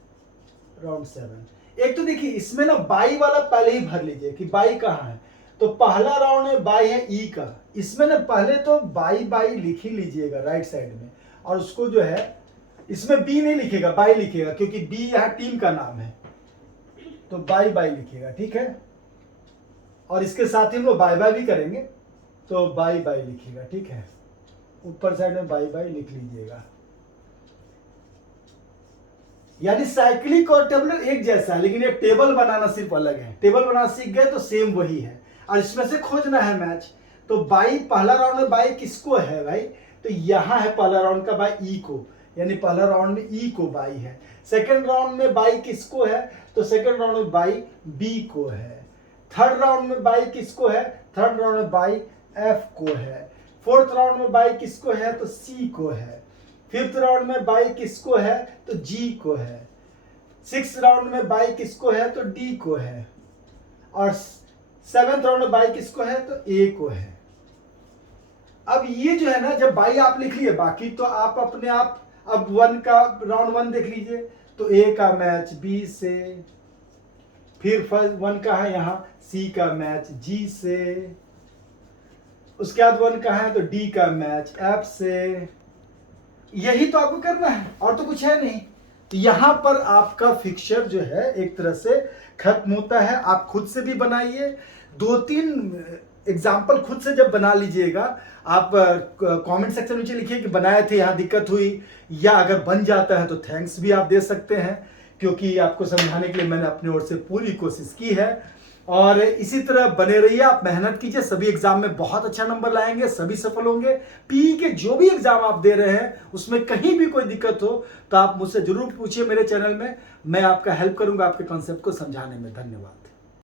round 7। एक तो देखिए इसमें ना बाई वाला पहले ही भर लीजिए कि बाई कहाँ है। तो पहला राउंड में बाई है ई का, इसमें ना पहले तो बाई बाई लिख ही लीजिएगा राइट साइड में, और उसको जो है इसमें बी नहीं लिखेगा, बाई लिखेगा, क्योंकि बी यहाँ टीम का नाम है, तो बाई बाई लिखेगा, ठीक है। और इसके साथ ही हम लोग बाय बाय भी करेंगे, तो बाई बाई लिखिएगा, ठीक है। ऊपर साइड में बाई बाई लिख लीजिएगा। यानी साइक्लिक और टेबलर एक जैसा है, लेकिन ये टेबल बनाना सिर्फ अलग है। टेबल बनाना सीख गए तो सेम वही है, और इसमें से खोजना है मैच। तो बाई पहला राउंड में बाई किसको है भाई, तो यहाँ है पहला राउंड का बाई ई को, यानी पहला राउंड में ई को बाई है। सेकंड राउंड में बाई किसको है, तो सेकंड राउंड में बाई बी को है। थर्ड राउंड में बाई किसको है, थर्ड राउंड में बाई एफ को है। फोर्थ राउंड में बाई किसको है, तो सी को है। फिफ्थ राउंड में बाई किसको है, तो जी को है। सिक्स राउंड में बाई किसको है, तो डी को है। और सेवेंथ राउंड में बाई किसको है, तो ए को है। अब ये जो है ना, जब बाई आप लिख लिए, बाकी तो आप अपने आप, अब 1 का राउंड 1 देख लीजिए, तो ए का मैच बी से, फिर फर्स्ट 1 का है यहाँ सी का मैच जी से, उसके बाद 1 का है तो डी का मैच एफ से। यही तो आपको करना है, और तो कुछ है नहीं। यहां पर आपका फिक्सर जो है एक तरह से खत्म होता है। आप खुद से भी बनाइए, 2-3 एग्जाम्पल खुद से जब बना लीजिएगा, आप कमेंट सेक्शन में नीचे लिखिए कि बनाए थे, यहाँ दिक्कत हुई, या अगर बन जाता है तो थैंक्स भी आप दे सकते हैं, क्योंकि आपको समझाने के लिए मैंने अपनी ओर से पूरी कोशिश की है। और इसी तरह बने रहिए, आप मेहनत कीजिए, सभी एग्जाम में बहुत अच्छा नंबर लाएंगे, सभी सफल होंगे। पीई के जो भी एग्जाम आप दे रहे हैं उसमें कहीं भी कोई दिक्कत हो तो आप मुझसे जरूर पूछिए मेरे चैनल में, मैं आपका हेल्प करूंगा आपके कॉन्सेप्ट को समझाने में। धन्यवाद।